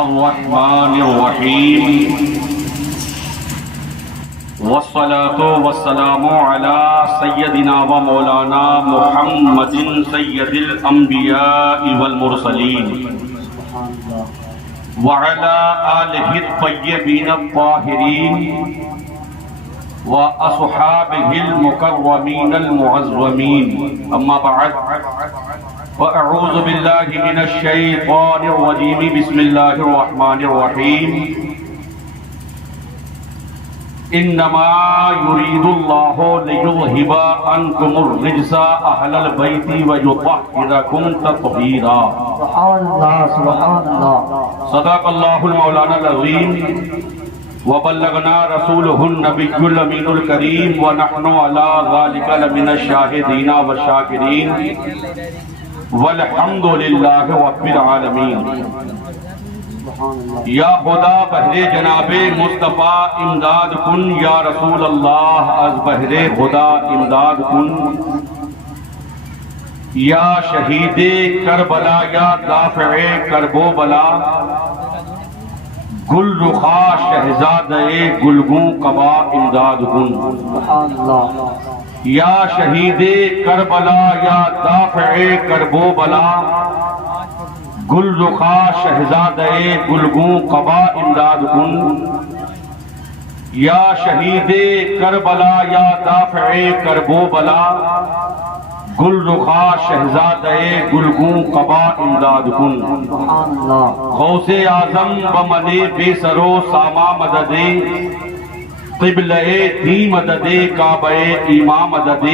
الرحمن الرحیم والصلاة والسلام على سیدنا و مولانا محمد سید الانبیاء والمرسلین وعلى آلہ الطیبین الطاہرین وأصحابه المكرمين المعظمين أما بعد فأعوذ بالله من الشيطان الرجيم بسم الله الرحمن الرحيم إنما يريد الله ليذهب عنكم الرجس أهل البيت ويطهركم تطهيرا سبحان الله سبحان الله. صدق الله المولانا العظيم وبلغنا رسوله النبي الأمين الكريم ونحن على ذلك لمن الشاهدين والشاكرين والحمد لله رب العالمين. یا خدا بہر جناب مصطفیٰ امداد کن، یا رسول اللہ از بہر خدا امداد کن، یا شہید کربلا یا دافع کرب و بلا، گل رخا شہزادہ گلگوں قبا امداد کن. یا شہید کربلا یا دافع کرب و بلا، گل رخا شہزادہ گلگوں قبا امداد کن. یا شہید کربلا یا دافع کرب و بلا، گل رخا شہزادہ گلگوں قبا امداد کن. غوث اعظم بمن بے سرو ساما مدد، قبلہ دی مدد کعبہ ایماں مدد،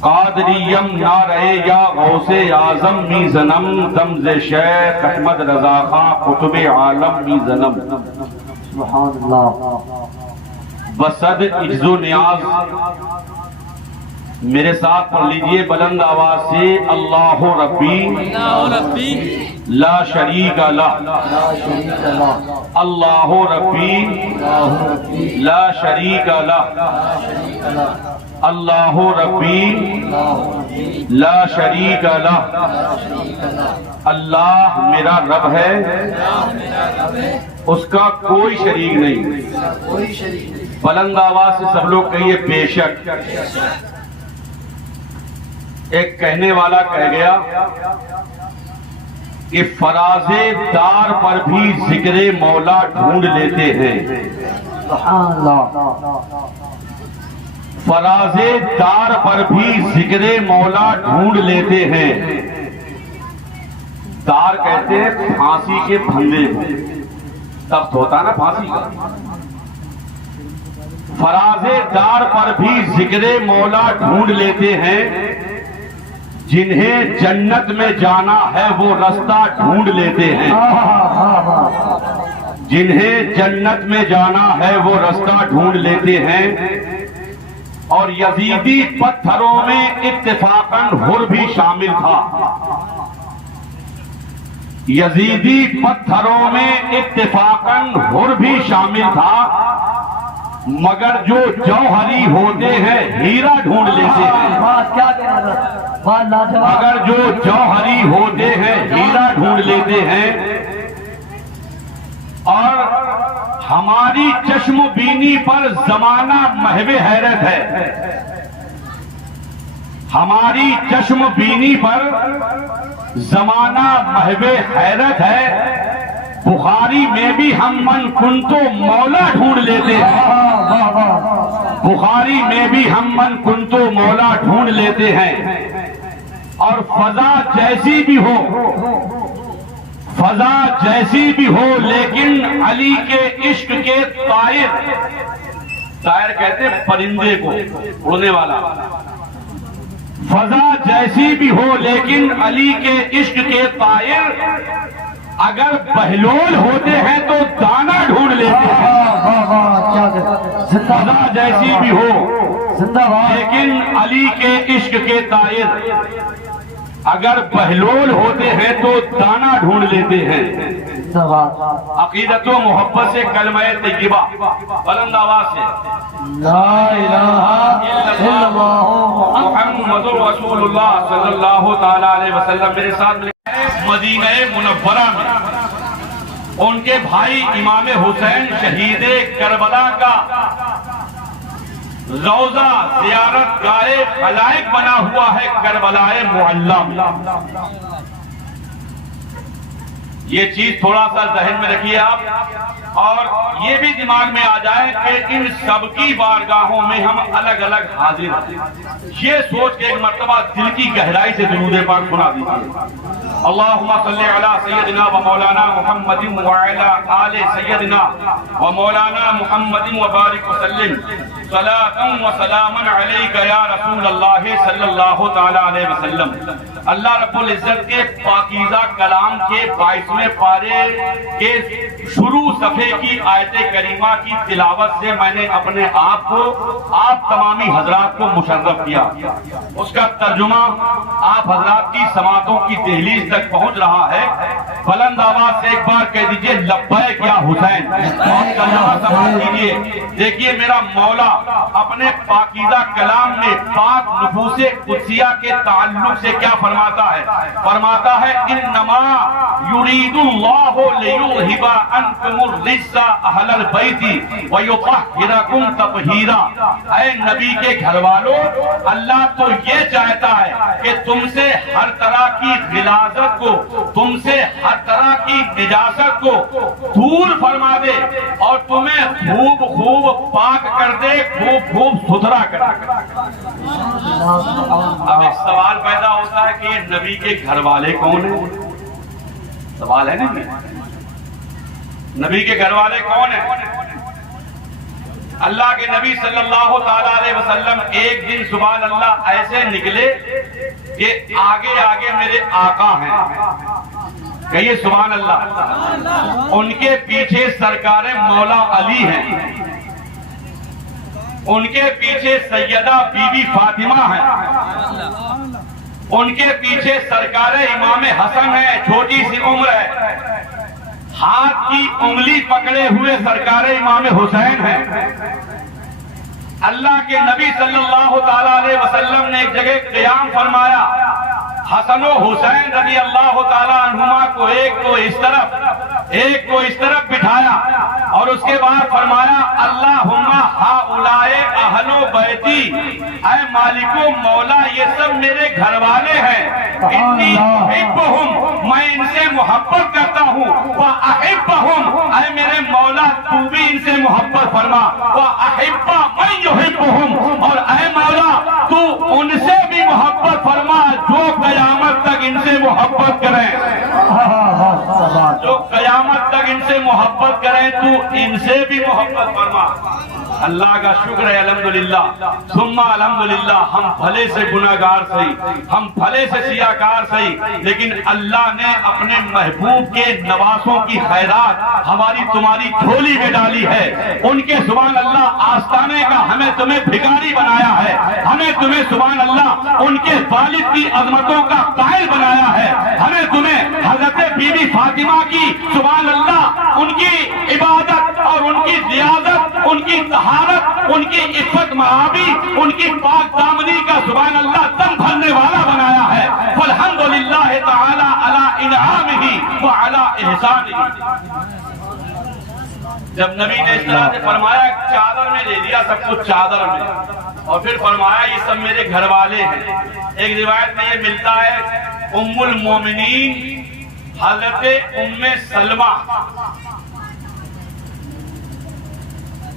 قادریم نعرہ یا غوث اعظم می زنم، دمز شیخ احمد رضا خان قطب عالم می زنم. سبحان اللہ. بصد عجز و نیاز میرے ساتھ پڑھ لیجئے بلند آواز سے. اللہ ربی لا شریک لہ، اللہ ربی لا شریک لہ، اللہ ربی لا شریک لہ. اللہ میرا رب ہے، اس کا کوئی شریک نہیں. بلند آواز سے سب لوگ کہیے بے شک. ایک کہنے والا کہہ گیا کہ فراز دار پر بھی ذکر مولا ڈھونڈ لیتے ہیں. سبحان اللہ. فراز دار پر بھی ذکر مولا ڈھونڈ لیتے ہیں. دار کہتے ہیں پھانسی کے پھندے کو، تخت ہوتا ہے نا پھانسی کا. فراز دار پر بھی ذکر مولا ڈھونڈ لیتے ہیں. جنہیں جنت میں جانا ہے وہ رستہ ڈھونڈ لیتے ہیں. جنہیں جنت میں جانا ہے وہ رستہ ڈھونڈ لیتے ہیں. اور یزیدی پتھروں میں اتفاقاً حر بھی شامل تھا. یزیدی پتھروں میں اتفاقاً حر بھی شامل تھا، مگر جو جوہری ہوتے ہیں ہیرا ڈھونڈ لیتے ہیں. مگر جو جوہری ہوتے ہیں ہیرا ڈھونڈ لیتے ہیں. اور ہماری چشم بینی پر زمانہ محو حیرت ہے. ہماری چشم بینی پر زمانہ محو حیرت ہے. بخاری میں بھی ہم من کنتو مولا ڈھونڈ لیتے ہیں. بخاری میں بھی ہم من کنتو مولا ڈھونڈ لیتے ہیں. اور فضا جیسی بھی ہو، فضا جیسی بھی ہو، لیکن علی کے عشق کے طائر، طائر کہتے ہیں پرندے کو، اڑنے والا. فضا جیسی بھی ہو لیکن علی کے عشق کے طائر، اگر بہلول ہوتے ہیں تو دانا ڈھونڈ لیتے ہیں. فضا جیسی بھی ہو لیکن علی کے عشق کے طائر، اگر بہلول ہوتے ہیں تو دانا ڈھونڈ لیتے ہیں. عقیدت و محبت سے کلمہ طیبہ بلند آواز سے لا الہ الا اللہ محمد رسول اللہ صلی اللہ تعالی علیہ وسلم. میرے ساتھ مدینہ منورہ میں ان کے بھائی امام حسین شہید کربلا کا روضہ زیارت گاہ خلائق بنا ہوا ہے کربلا معلی۔ یہ چیز تھوڑا سا ذہن میں رکھیے آپ، اور یہ بھی دماغ میں آ جائے کہ ان سب کی بارگاہوں میں ہم الگ الگ حاضر ہیں۔ یہ سوچ کے ایک مرتبہ دل کی گہرائی سے درود پاک سنا دیجیے۔ اللہم صلی علی سیدنا و مولانا محمد وعلی آل سیدنا و مولانا محمد وبارک وسلم صلاۃ و سلاما علیک یا رسول اللہ صلی اللہ تعالی علیہ وسلم۔ اللہ رب العزت کے پاکیزہ کلام کے 22ویں پارے کے شروع صفحے کی آیت کریمہ کی تلاوت سے میں نے اپنے آپ کو، آپ تمامی حضرات کو مشرف کیا۔ اس کا ترجمہ آپ حضرات کی سماعتوں کی دہلیز تک پہنچ رہا ہے۔ بلند آواز سے ایک بار کہہ دیجئے لبیک یا حسین، اور ترجمہ سماعت کیجئے۔ دیکھیے میرا مولا اپنے پاکیزہ کلام میں پاک نفوس قدسیہ کے تعلق سے کیا فرماتا ہے؟ فرماتا ہے انما یرید اللہ لیذھب عنکم الرجس اہل البیت ویطہرکم تطہیرا۔ اے نبی کے گھر والوں، اللہ تو یہ چاہتا ہے کہ تم سے ہر طرح کی غلاظت کو، تم سے ہر طرح کی نجاست کو دور فرما دے، اور تمہیں خوب خوب پاک کر دے، خوب خوب ستھرا کر دے۔ اب ایک سوال پیدا ہوتا ہے کہ یہ نبی کے گھر والے کون ہیں؟ سوال ہے نہیں؟ نبی کے گھر والے کون ہیں؟ اللہ کے نبی صلی اللہ تعالیٰ علیہ وسلم ایک دن سبحان اللہ ایسے نکلے کہ آگے آگے میرے آقا ہیں، کہیے سبحان اللہ۔ ان کے پیچھے سرکار مولا علی ہیں، ان کے پیچھے سیدہ بی بی فاطمہ ہیں، ان کے پیچھے سرکار امام حسن ہے، چھوٹی سی عمر ہے، ہاتھ کی انگلی پکڑے ہوئے سرکار امام حسین ہیں۔ اللہ کے نبی صلی اللہ تعالیٰ علیہ وسلم نے ایک جگہ قیام فرمایا، حسن و حسین رضی اللہ تعالیٰ عنہما کو ایک کو اس طرف بٹھایا، اور اس کے بعد فرمایا اللہم ہؤلاء اہل بیتی، اے مالک و مولا یہ سب میرے گھر والے ہیں، انی احبہم، میں ان سے محبت کرتا ہوں، واحبہم، اے میرے مولا تو بھی ان سے محبت فرما، واحب من یحبہم، اور اے مولا تو ان سے بھی محبت فرما جو قیامت تک ان سے محبت کریں، جو قیامت تک ان سے محبت کریں تو ان سے بھی محبت فرما۔ اللہ کا شکر ہے الحمدللہ ثم الحمدللہ، ہم بھلے سے گناہگار صحیح، ہم بھلے سے سیاکار صحیح، لیکن اللہ نے اپنے محبوب کے نواسوں کی خیرات ہماری تمہاری جھولی میں ڈالی ہے۔ ان کے سبحان اللہ آستانے کا ہمیں تمہیں بھکاری بنایا ہے، ہمیں تمہیں سبحان اللہ ان کے والد کی عظمتوں کا قائل بنایا ہے، ہمیں تمہیں حضرت بی بی فاطمہ کی سبحان اللہ ان کی عبادت اور ان کی ریاضت، ان کی طہارت، ان کی عفت معابی، ان کی پاک دامنی کا سبحان اللہ دم بھرنے والا بنایا ہے۔ فالحمدللہ تعالی علی انعامہ وعلی احسانہ۔ جب نبی نے اس طرح سے فرمایا چادر میں دے دیا سب کچھ چادر میں، اور پھر فرمایا یہ سب میرے گھر والے ہیں۔ ایک روایت میں یہ ملتا ہے ام المومنین حضرت ام سلمہ،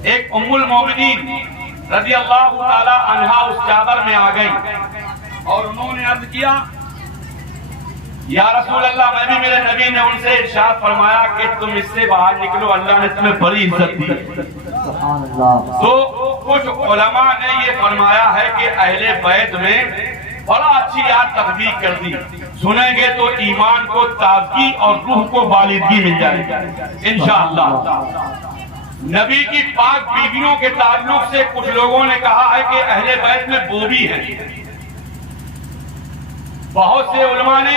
ایک ام المومنین رضی اللہ تعالی عنہا اس چادر میں آ گئی، اور انہوں نے عرض کیا یا رسول اللہ، میں بھی میرے نبی نے ان سے ارشاد فرمایا کہ تم اس سے باہر نکلو، اللہ نے تمہیں بڑی عزت دی۔ تو کچھ علماء نے یہ فرمایا ہے کہ اہل بیت میں بڑا اچھی یاد تخلیق کر دی، سنیں گے تو ایمان کو تازگی اور روح کو بالغی مل جائے گی انشاءاللہ۔ نبی کی پاک بیویوں کے تعلق سے کچھ لوگوں نے کہا ہے کہ اہل بیت میں وہ بھی ہیں، بہت سے علماء نے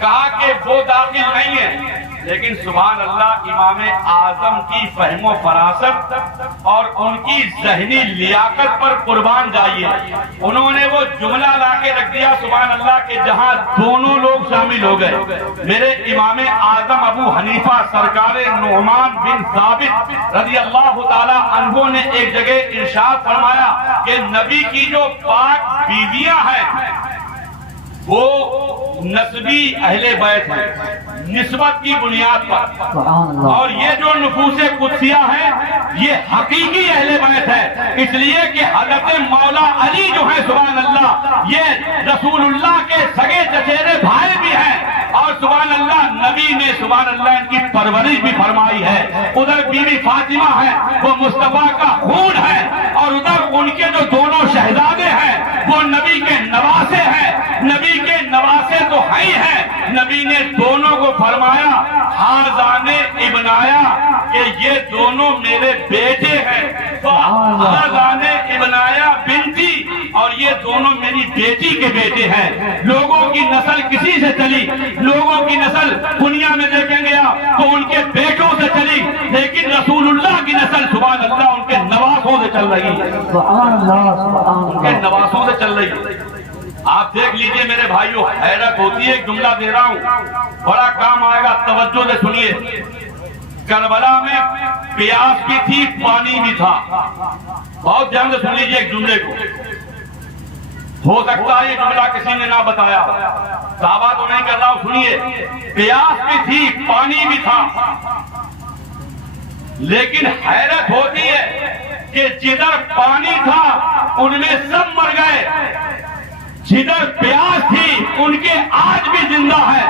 کہا کہ وہ داخل نہیں ہیں، لیکن سبحان اللہ امام اعظم کی فہم و فراست اور ان کی ذہنی لیاقت پر قربان جائیے، انہوں نے وہ جملہ لا کے رکھ دیا سبحان اللہ کہ جہاں دونوں لوگ شامل ہو گئے۔ میرے امام اعظم ابو حنیفہ سرکار نعمان بن ثابت رضی اللہ تعالی عنہ نے ایک جگہ ارشاد فرمایا کہ نبی کی جو پاک بیویاں ہیں وہ نسبی اہل بیت ہیں، نسبت کی بنیاد پر، سبحان اللہ۔ اور یہ جو نفوس قدسیہ ہیں یہ حقیقی اہل بیت ہے، اس لیے کہ حضرت مولا علی جو ہے سبحان اللہ یہ رسول اللہ کے سگے چچیرے بھائی بھی ہیں، اور سبحان اللہ نبی نے سبحان اللہ ان کی پرورش بھی فرمائی ہے۔ ادھر بیوی فاطمہ ہے وہ مصطفیٰ کا خون ہے، اور ادھر ان کے جو دونوں شہزادے ہیں وہ نبی کے نواسے ہیں، نبی کے نواسے تو ہی ہیں۔ نبی نے دونوں کو فرمایا ہازان ابنایا کہ یہ دونوں میرے بیٹے ہیں، ہازان ابنایا بنتی، اور یہ دونوں میری بیٹی کے بیٹے ہیں۔ لوگوں کی نسل کسی سے چلی، لوگوں کی نسل دنیا میں دیکھیں گے آپ تو ان کے بیٹوں سے چلی، لیکن رسول اللہ کی نسل سبحان اللہ ان کے نواسوں سے چل رہی ہے، سبحان اللہ، سبحان ان کے اللہ۔ نواسوں سے چل رہی ہے۔ آپ دیکھ لیجئے میرے بھائیوں، حیرت ہوتی ہے، ایک جملہ دے رہا ہوں بڑا کام آئے گا، توجہ سے سنیے۔ کربلا میں پیاس بھی تھی، پانی بھی تھا، بہت دھیان سے سن لیجئے ایک جملے کو، ہو سکتا ہے یہ جملہ کسی نے نہ بتایا، دعویٰ تو نہیں کر رہا ہوں، سنیے۔ پیاس بھی تھی، پانی بھی تھا، لیکن حیرت ہوتی ہے کہ جدھر پانی تھا ان میں سب مر گئے، جدھر پیاس تھی ان کے آج بھی زندہ ہے۔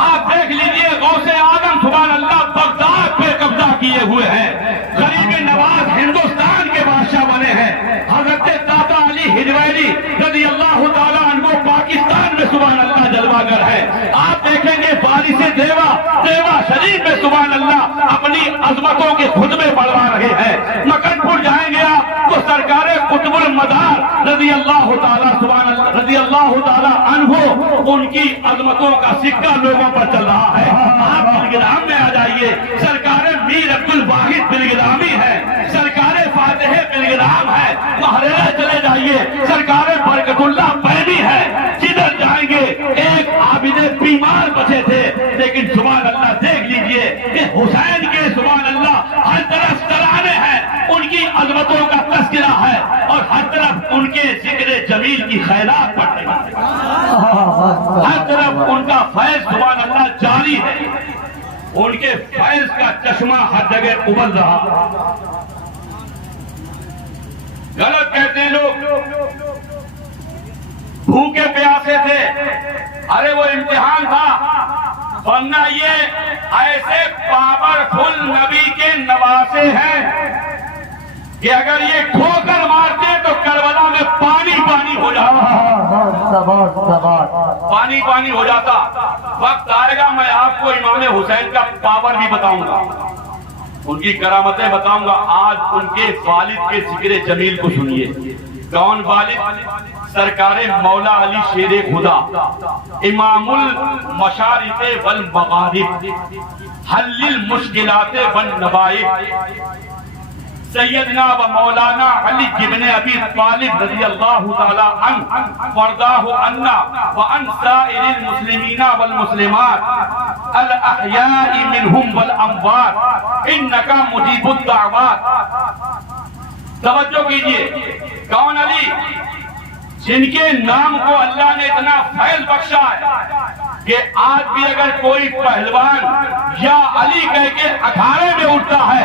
آپ دیکھ لیجئے غوث اعظم سبحان اللہ بغداد پہ قبضہ کیے ہوئے ہیں، غریب نواز ہندوستان کے بادشاہ بنے ہیں، حضرت داتا علی حجویری رضی اللہ تعالیٰ عنہ پاکستان میں سبحان اللہ جلوہ گر ہے۔ آپ دیکھیں گے وارث دیوا شریف میں سبحان اللہ اپنی عظمتوں کے خطبے پڑھوا رہے ہیں۔ مکن پور جائیں گے آپ تو سرکار قطب المدار رضی اللہ تعالیٰ سبحان اللہ رضی اللہ تعالیٰ عنہ ان کی عظمتوں کا سکہ لوگوں پر چل رہا ہے۔ آپ بلگرام میں آ جائیے، سرکار میر عبد الواحد بلگرامی ہے، سرکار فاتح بلگرام ہے، محررہ چلے جائیے سرکار برکت اللہ بینی ہے، جدھر جائیں گے ایک عابد بیمار بچے تھے، لیکن سبحان اللہ دیکھ لیجئے کہ حسین کے سبحان اللہ ہر طرف ترانے ہیں، ان کی عظمتوں کا تذکرہ ہے، اور ہر طرف ان کے ذکر جمیل کی خیرات پڑھتے ہیں، ہر طرف ان کا فیض سبحان اللہ جاری ہے، ان کے فیض کا چشمہ ہر جگہ ابل رہا۔ غلط کہتے ہیں لوگ، بھوکے پیاسے تھے، ارے وہ امتحان تھا، ورنہ یہ ایسے پاورفل نبی کے نواسے ہیں کہ اگر یہ ٹھوکر مارتے تو کربلا میں پانی پانی ہو جاتا، پانی پانی ہو جاتا۔ وقت آئے گا میں آپ کو امام حسین کا پاور بھی بتاؤں گا، ان کی کرامتیں بتاؤں گا۔ آج ان کے والد کے ذکر جمیل کو سنیے۔ کون والد؟ سرکار مولا علی شیر خدا، امام المشارق والمغارب، حل المشکلات والنوائب، سیدنا و مولانا علی ابن ابی طالب رضی اللہ تعالی عنہ ورداہ عنا وعن سائر المسلمین والمسلمات الاحیاء منہم والاموات انکا مجیب الدعوات۔ توجہ کیجئے، کون علی؟ جن کے نام کو اللہ نے اتنا فیض بخشا ہے کہ آج بھی اگر کوئی پہلوان یا علی کہہ کے اکھاڑے میں اٹھتا ہے،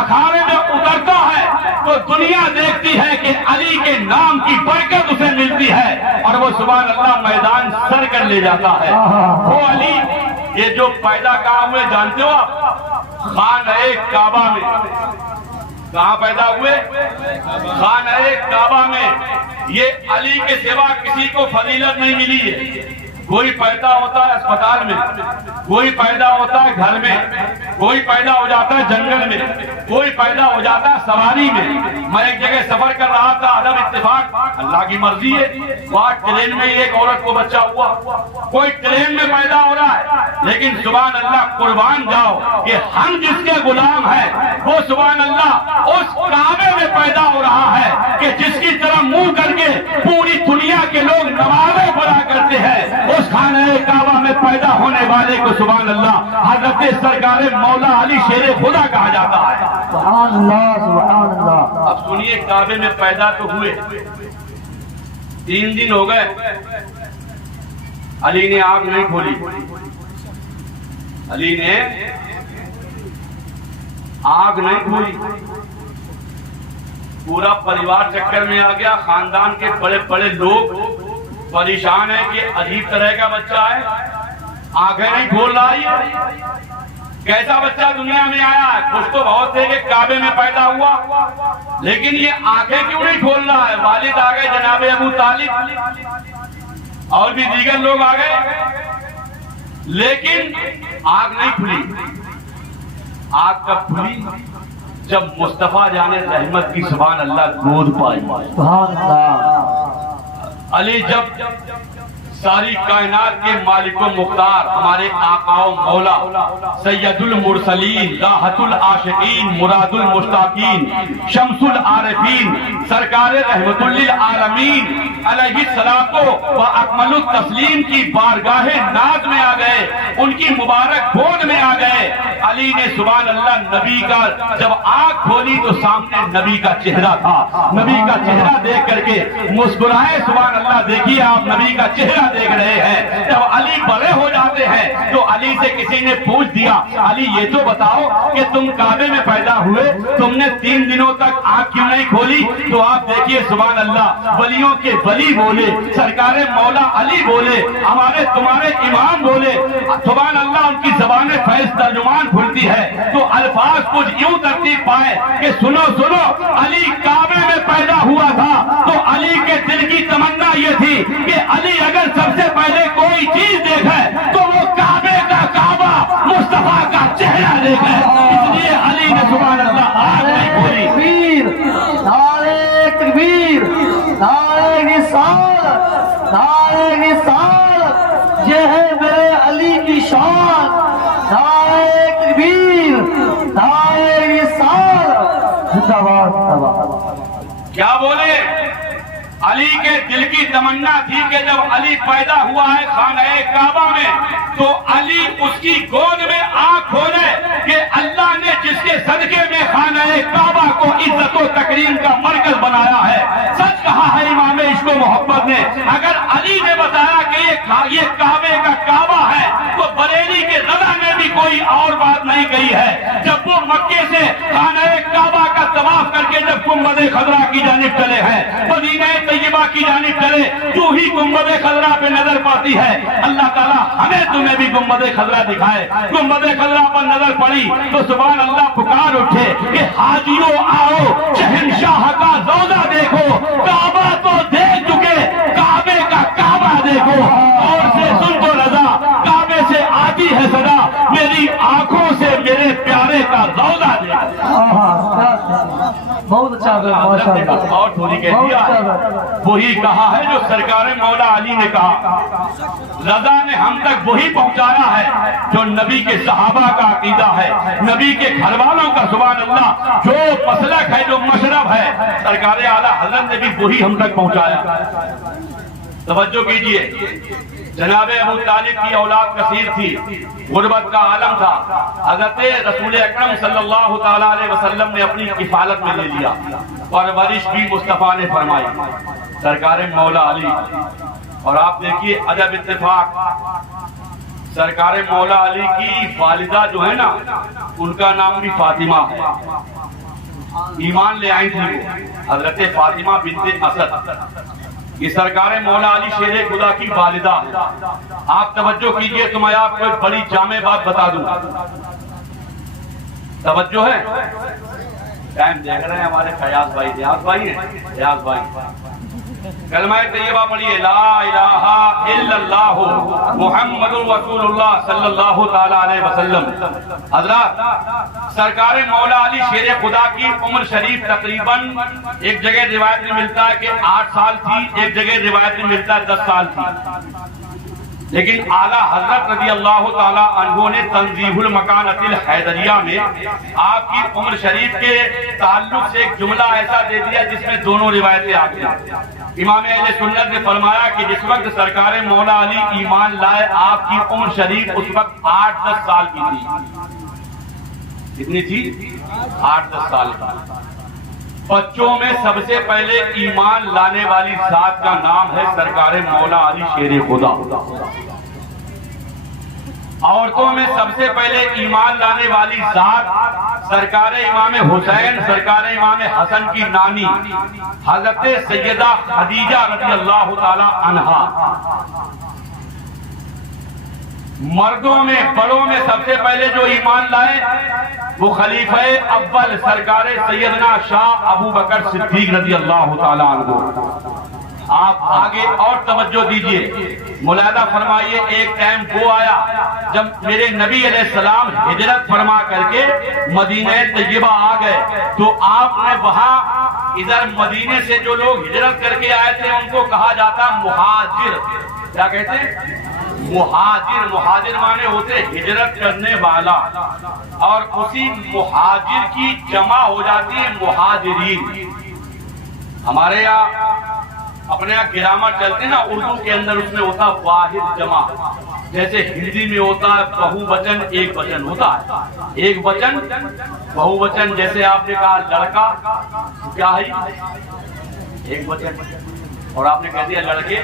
اکھاڑے میں اترتا ہے، تو دنیا دیکھتی ہے کہ علی کے نام کی برکت اسے ملتی ہے، اور وہ سبحان اللہ میدان سر کر لے جاتا ہے۔ وہ علی یہ جو پیدا کہاں ہوئے جانتے ہو آپ؟ خانہ کعبہ میں۔ کہاں پیدا ہوئے؟ خانہ کعبہ میں۔ یہ علی کے سوا کسی کو فضیلت نہیں ملی ہے، کوئی پیدا ہوتا ہے اسپتال میں، کوئی پیدا ہوتا ہے گھر میں، کوئی پیدا ہو جاتا ہے جنگل میں، کوئی پیدا ہو جاتا ہے سواری میں۔ میں ایک جگہ سفر کر رہا تھا، عدم اتفاق، اللہ کی مرضی ہے، وہاں ٹرین میں ایک عورت کو بچہ ہوا، کوئی ٹرین میں پیدا ہو رہا ہے، لیکن سبحان اللہ قربان جاؤ کہ ہم جس کے غلام ہیں وہ سبحان اللہ اس کعبے میں پیدا ہو رہا ہے کہ جس کی طرف منہ کر کے پوری دنیا کے لوگ نمازیں پڑھا کرتے ہیں، اس خانہ کعبہ میں پیدا ہونے والے کو سبحان اللہ حضرت سرکار مولا علی شیر خدا کہا جاتا ہے۔ سبحان اللہ سبحان اللہ۔ اب سنیے، کعبے میں پیدا تو ہوئے، 3 دن ہو گئے، علی نے آنکھ نہیں کھولی، علی نے آنکھ نہیں کھولی، پورا پریوار چکر میں آ گیا، خاندان کے بڑے بڑے لوگ پریشان ہیں کہ عجیب طرح کا بچہ ہے، آنکھیں نہیں کھول رہا ہے، کیسا بچہ دنیا میں آیا ہے؟ کچھ تو بہت تھے کہ کعبے میں پیدا ہوا، لیکن یہ آنکھیں کیوں نہیں کھول رہا ہے؟ والد آ گئے جناب ابو طالب اور بھی دیگر لوگ آ گئے، لیکن آنکھ نہیں کھلی۔ آنکھ کب کھلی؟ جب مصطفیٰ جان رحمت کی سبحان اللہ گود پائی، سبحان اللہ۔ علی جب ساری کائنات کے مالک و مختار ہمارے آقا و مولا سید المرسلین راحت العاشقین مراد المشتاقین شمس العارفین سرکار رحمت للعالمین علیہ السلام و اکمل التسلیم کی بارگاہ ناز میں آ گئے، ان کی مبارک گود میں آ گئے۔ علی نے سبحان اللہ نبی کا جب آنکھ کھولی تو سامنے نبی کا چہرہ تھا، نبی کا چہرہ دیکھ کر کے مسکرائے، سبحان اللہ۔ دیکھیے آپ نبی کا چہرہ دیکھ رہے ہیں۔ جب علی بڑے ہو جاتے ہیں تو علی سے کسی نے پوچھ دیا، علی یہ تو بتاؤ کہ تم کعبے میں پیدا ہوئے، تم نے 3 دنوں تک آنکھ کیوں نہیں کھولی؟ تو آپ دیکھیے سبحان اللہ، ولیوں کے ولی بولے، سرکار مولا علی بولے، ہمارے تمہارے امام بولے، سبحان اللہ ان کی زبان فیض ترجمان کھلتی ہے تو الفاظ کچھ یوں ترتیب پائے کہ سنو سنو، علی کعبے میں پیدا ہوا تھا تو علی کے دل کی تمنا یہ تھی کہ علی اگر سب سے پہلے کوئی چیز دیکھے تو وہ کعبے کا کعبہ مصطفیٰ کا چہرہ دیکھے، اس لیے علی نے سبحان اللہ آنکھ نہیں کھولی۔ تکبیر، نعرہ تکبیر، نعرہ رسالت، نعرہ رسالت، یہ ہے میرے علی کی شان، نعرہ تکبیر، نعرہ رسالت، زندہ باد زندہ باد۔ کیا بولے؟ علی کے دل کی تمنا تھی کہ جب علی پیدا ہوا ہے خانہ کعبہ میں تو علی اس کی گود میں آنکھ کھولے کہ اللہ نے جس کے صدقے میں خانہ کعبہ کو عزت و تکریم کا مرکز بنایا ہے۔ سچ کہا ہے امام عشق و محبت نے، اگر علی نے بتایا کہ یہ کعبے کا کعبہ ہے تو بریلی کے رضا نے بھی کوئی اور بات نہیں کہی ہے۔ جب وہ مکے سے خانہ کعبہ کا طواف کر کے جب گنبد خضرا کی جانب چلے ہیں، مدینہ طیبہ کی جانب چلے، جو ہی گنبد خضرا پہ نظر پڑتی ہے، اللہ تعالیٰ ہمیں تمہیں بھی گنبد خضرا دکھائے۔ گنبد خضرا پر نظر پڑی تو سبحان اللہ پکار اٹھے کہ حاجیوں آؤ، شہنشاہ کا روضہ دیکھو، کعبہ تو دیکھ چکے، کعبے کا کعبہ دیکھو، اور سے سن تو رضا، کعبے سے آتی ہے صدا، میری آنکھوں سے میرے پیارے کا روضہ دیکھو۔ بہت اچھا ماشاء اللہ، اور تھوڑی کہہ دیا، وہی کہا ہے جو سرکار مولا علی نے کہا، رضا نے ہم تک وہی پہنچایا ہے جو نبی کے صحابہ کا عقیدہ ہے، نبی کے گھر والوں کا سبحان اللہ جو مسلک ہے، جو مشرب ہے، سرکار اعلیٰ حضرت نے بھی وہی ہم تک پہنچایا۔ توجہ کیجئے، جناب ابو طالب کی اولاد کثیر تھی، غربت کا عالم تھا، حضرت رسول اکرم صلی اللہ تعالیٰ علیہ وسلم نے اپنی کفالت میں لے لیا، پرورش بھی مصطفیٰ نے فرمائی، سرکار مولا علی۔ اور آپ دیکھیے عجب اتفاق، سرکار مولا علی کی والدہ جو ہے نا، ان کا نام بھی فاطمہ ہے، ایمان لے آئی تھی وہ، حضرت فاطمہ بنت اسد، یہ سرکار مولا علی شیر خدا کی والدہ ہے۔ آپ توجہ کیجئے تو میں آپ کو ایک بڑی جامع بات بتا دوں، توجہ ہے؟ ٹائم دیکھ رہے ہیں ہمارے فیاض بھائی، ریاض بھائی ہیں، ریاض بھائی کلمہ طیبہ پڑھیے، لا الہ الا اللہ محمد رسول اللہ صلی اللہ تعالی علیہ وسلم۔ حضرات، سرکار مولا علی شیر خدا کی عمر شریف تقریباً ایک جگہ روایت میں ملتا ہے کہ 8 سال تھی، ایک جگہ روایت میں ملتا ہے 10 سال تھی، لیکن اعلیٰ حضرت رضی اللہ تعالی عنہ نے تنزیہ المکانۃ الحیدریہ میں آپ کی عمر شریف کے تعلق سے ایک جملہ ایسا دے دیا جس میں دونوں روایتیں آ گئی۔ امام اہل سنت نے فرمایا کہ جس وقت سرکار مولا علی ایمان لائے آپ کی عمر شریف اس وقت 8-10 سال کی تھی۔ کتنی تھی؟ 8-10 سال کی۔ بچوں میں سب سے پہلے ایمان لانے والی ذات کا نام ہے سرکار مولا علی شیر خدا۔ عورتوں میں سب سے پہلے ایمان لانے والی ذات سرکار امام حسین، سرکار امام حسن کی نانی حضرت سیدہ خدیجہ رضی اللہ تعالی عنہا۔ مردوں میں بڑوں میں سب سے پہلے جو ایمان لائے وہ خلیفہ اول سرکار سیدنا شاہ ابو بکر صدیق رضی اللہ تعالی عنہ۔ آپ آگے اور توجہ دیجئے، ملاحظہ فرمائیے، ایک ٹائم وہ آیا جب میرے نبی علیہ السلام ہجرت فرما کر کے مدینہ طیبہ آ گئے تو آپ نے وہاں ادھر مدینے سے جو لوگ ہجرت کر کے آئے تھے ان کو کہا جاتا مہاجر۔ کیا کہتے ہیں؟ مہاجر۔ مہاجر مانے ہوتے ہجرت کرنے والا، اور اسی مہاجر کی جمع ہو جاتی ہے مہاجرین۔ ہمارے یہاں اپنے یہاں گرامر چلتے ہیں نا، اردو کے اندر اس میں ہوتا واحد جمع، جیسے ہندی میں ہوتا ہے بہو وچن ایک وچن ہوتا ہے، ایک وچن بہو وچن۔ جیسے آپ نے کہا لڑکا، کیا ہے؟ ایک وچن، اور آپ نے کہہ دیا لڑکے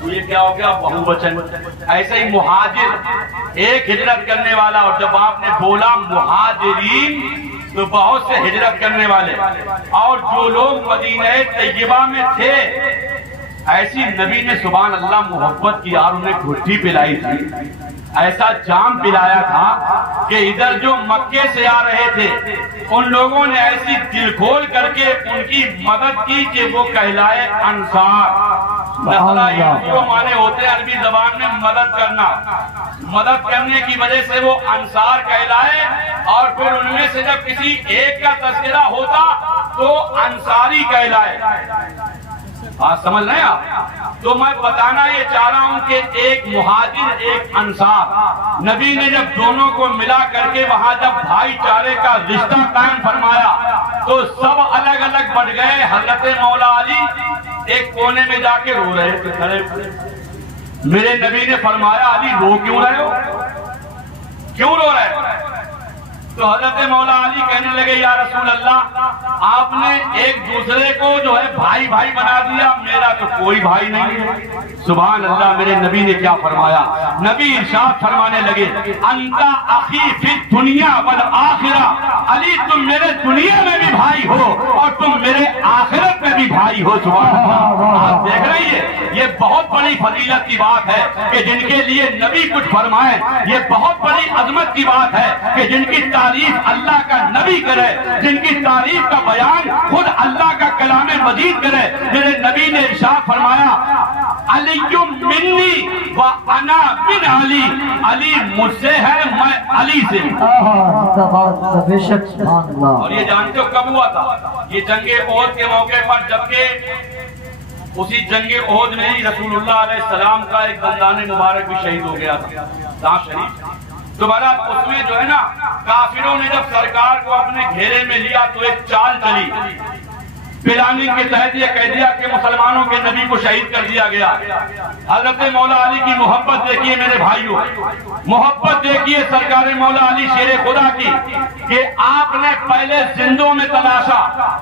تو یہ کیا ہو گیا؟ بہو وچن۔ ایسے ہی مہاجر ایک ہجرت کرنے والا، اور جب آپ نے بولا مہاجرین تو بہت سے ہجرت کرنے والے، اور جو لوگ مدینہ طیبہ میں تھے ایسی نبی نے سبحان اللہ محبت کی اور انہیں گھٹی پلائی تھی، ایسا جام پلایا تھا کہ ادھر جو مکے سے آ رہے تھے ان لوگوں نے ایسی دل کھول کر کے ان کی مدد کی کہ وہ کہلائے انصار۔ جو معنی ہوتے ہیں عربی زبان میں مدد کرنا، مدد کرنے کی وجہ سے وہ انصار کہلائے، اور پھر ان میں سے جب کسی ایک کا تذکرہ ہوتا تو انصاری کہلائے۔ سمجھ رہے ہیں آپ؟ تو میں بتانا یہ چاہ رہا ہوں کہ ایک مہاجر ایک انصار، نبی نے جب دونوں کو ملا کر کے وہاں جب بھائی چارے کا رشتہ قائم فرمایا تو سب الگ الگ بٹ گئے۔ حضرت مولا علی ایک کونے میں جا کے رو رہے تھے کھڑے۔ میرے نبی نے فرمایا علی رو کیوں رہے ہو؟ کیوں رو رہے ہو؟ تو حضرت مولا علی کہنے لگے یا رسول اللہ، آپ نے ایک دوسرے کو جو ہے بھائی بھائی بنا دیا، میرا تو کوئی بھائی نہیں ہے۔ سبحان اللہ، میرے نبی نے کیا فرمایا؟ نبی ارشاد فرمانے لگے انت اخی فی الدنیا والآخرہ، علی تم میرے دنیا میں بھی بھائی ہو اور تم میرے آخرت میں بھی بھائی ہو۔ سبحان اللہ، آپ دیکھ رہی ہے یہ بہت بڑی فضیلت کی بات ہے کہ جن کے لیے نبی کچھ فرمائے، یہ بہت بڑی عظمت کی بات ہے کہ جن کی تعریف اللہ کا نبی کرے، جن کی تعریف کا بیان خود اللہ کا کلام مجید کرے۔ میرے نبی نے ارشاد فرمایا علی منی و انا من علی، علی مجھ سے ہے میں علی سے۔ اور یہ جانتے ہو کب ہوا تھا؟ یہ جنگ احد کے موقع پر، جبکہ اسی جنگ احد میں ہی رسول اللہ علیہ السلام کا ایک دندان مبارک بھی شہید ہو گیا تھا، دانت شریف۔ دوبارہ اس میں جو ہے نا کافروں نے جب سرکار کو اپنے گھیرے میں لیا تو ایک چال چلی، پلاننگ کے تحت یہ کہہ دیا کہ مسلمانوں کے نبی کو شہید کر دیا گیا۔ حضرت مولا علی کی محبت دیکھیے میرے بھائیوں، محبت دیکھیے سرکار مولا علی شیر خدا کی، کہ آپ نے پہلے زندوں میں تلاشا،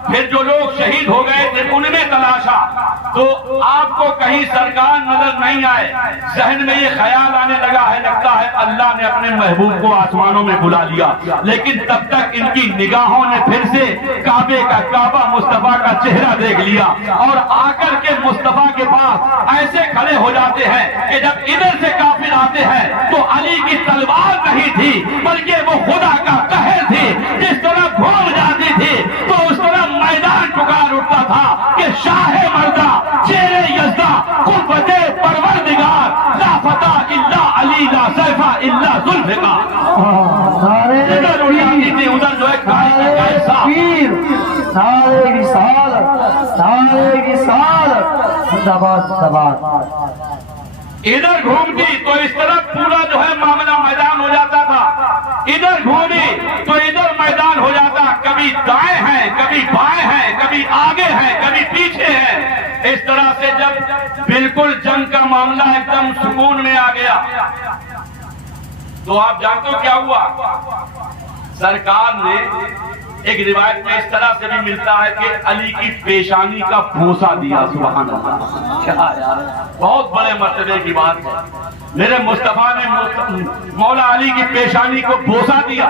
پھر جو لوگ شہید ہو گئے تھے ان میں تلاشا، تو آپ کو کہیں سرکار نظر نہیں آئے، ذہن میں یہ خیال آنے لگا ہے لگتا ہے اللہ نے اپنے محبوب کو آسمانوں میں بلا لیا، لیکن تب تک ان کی نگاہوں نے پھر سے کعبے کا کعبہ مصطفیٰ کا چہرہ دیکھ لیا، اور آ کر کے مصطفیٰ کے پاس ایسے کھڑے ہو جاتے ہیں کہ جب ادھر سے کافر آتے ہیں تو علی کی تلوار نہیں تھی بلکہ وہ خدا کا قہر تھی، جس طرح گھوم جاتی تھی تو اس طرح میدان پکار اٹھتا تھا کہ شاہ مردہ پھینکا، نعرہ ادھر اڑی آتی تھی، ادھر جو ہے گائے کا گائے صاف۔ تکبیر، نعرہ رسالت، نعرہ رسالت، زندہ باد زندہ باد۔ ادھر گھومتی تو اس طرح پورا جو ہے معاملہ میدان ہو جاتا تھا، ادھر گھومی تو ادھر میدان ہو جاتا، کبھی دائیں ہیں کبھی بائیں ہیں، کبھی آگے ہیں کبھی پیچھے ہیں۔ اس طرح سے جب بالکل جنگ کا معاملہ ایک دم سکون میں آ گیا تو آپ جانتے ہو کیا ہوا؟ سرکار نے ایک روایت میں اس طرح سے بھی ملتا ہے کہ علی کی پیشانی کا بوسہ دیا، سبحان اللہ، کیا یار، بہت بڑے مرتبے کی بات ہے۔ میرے مصطفیٰ نے مولا علی کی پیشانی کو بوسہ دیا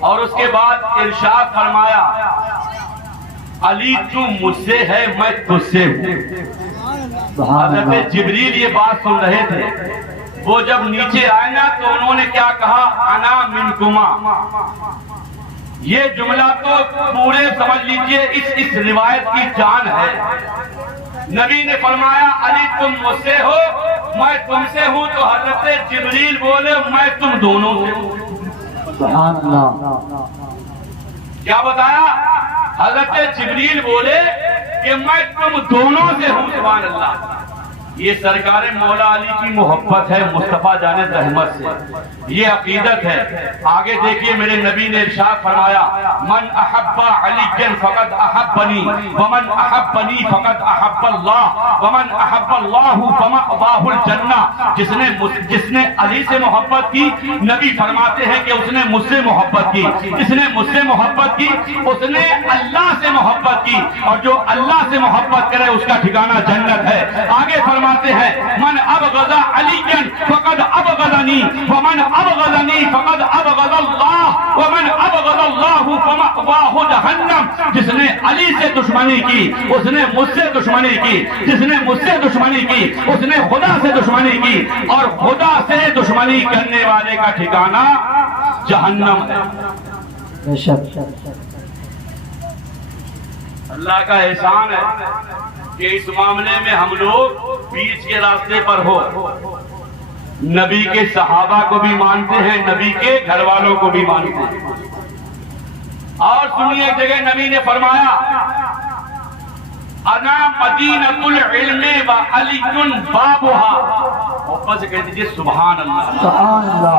اور اس کے بعد ارشاد فرمایا، علی تو مجھ سے ہے میں تجھ سے ہوں۔ حضرت جبریل یہ بات سن رہے تھے، وہ جب نیچے آئے نا تو انہوں نے کیا کہا، انا منکما۔ یہ جملہ تو پورے سمجھ لیجئے اس روایت کی جان ہے۔ نبی نے فرمایا علی تم مجھ سے ہو میں تم سے ہوں، تو حضرت جبریل بولے میں تم دونوں سے ہوں۔ سبحان اللہ۔ کیا بتایا؟ حضرت جبریل بولے کہ میں تم دونوں سے ہوں، سبحان اللہ۔ یہ سرکار مولا علی کی محبت ہے مصطفیٰ جان رحمت سے، یہ عقیدت ہے۔ آگے دیکھیے میرے نبی نے ارشاد فرمایا، من احب علی فقد احبنی ومن احبنی فقد احب اللہ ومن احب اللہ فمأواہ الجنہ۔ جس نے علی سے محبت کی، نبی فرماتے ہیں کہ اس نے مجھ سے محبت کی، جس نے مجھ سے محبت کی اس نے اللہ سے محبت کی، اور جو اللہ سے محبت کرے اس کا ٹھکانہ جنت ہے۔ آگے فرماتے ہیں من ابغض علی فقد ابغضنی ومن ابغضنی فقد ابغض اللہ ومن ابغض اللہ فمأواہ جہنم۔ جس نے علی سے دشمنی کی اس نے مجھ سے دشمنی کی، جس نے مجھ سے دشمنی کی اس نے خدا سے دشمنی کی، اور خدا سے دشمنی کرنے والے کا ٹھکانہ جہنم ہے۔ بے شک۔ اللہ کا احسان ہے کہ اس معاملے میں ہم لوگ بیچ کے راستے پر ہو، نبی کے صحابہ کو بھی مانتے ہیں، نبی کے گھر والوں کو بھی مانتے ہیں۔ اور سنیے ایک جگہ نبی نے فرمایا، انا مدینۃ العلم وعلی بابھا۔ اوپر سے کہہ دیجئے سبحان اللہ، سبحان اللہ۔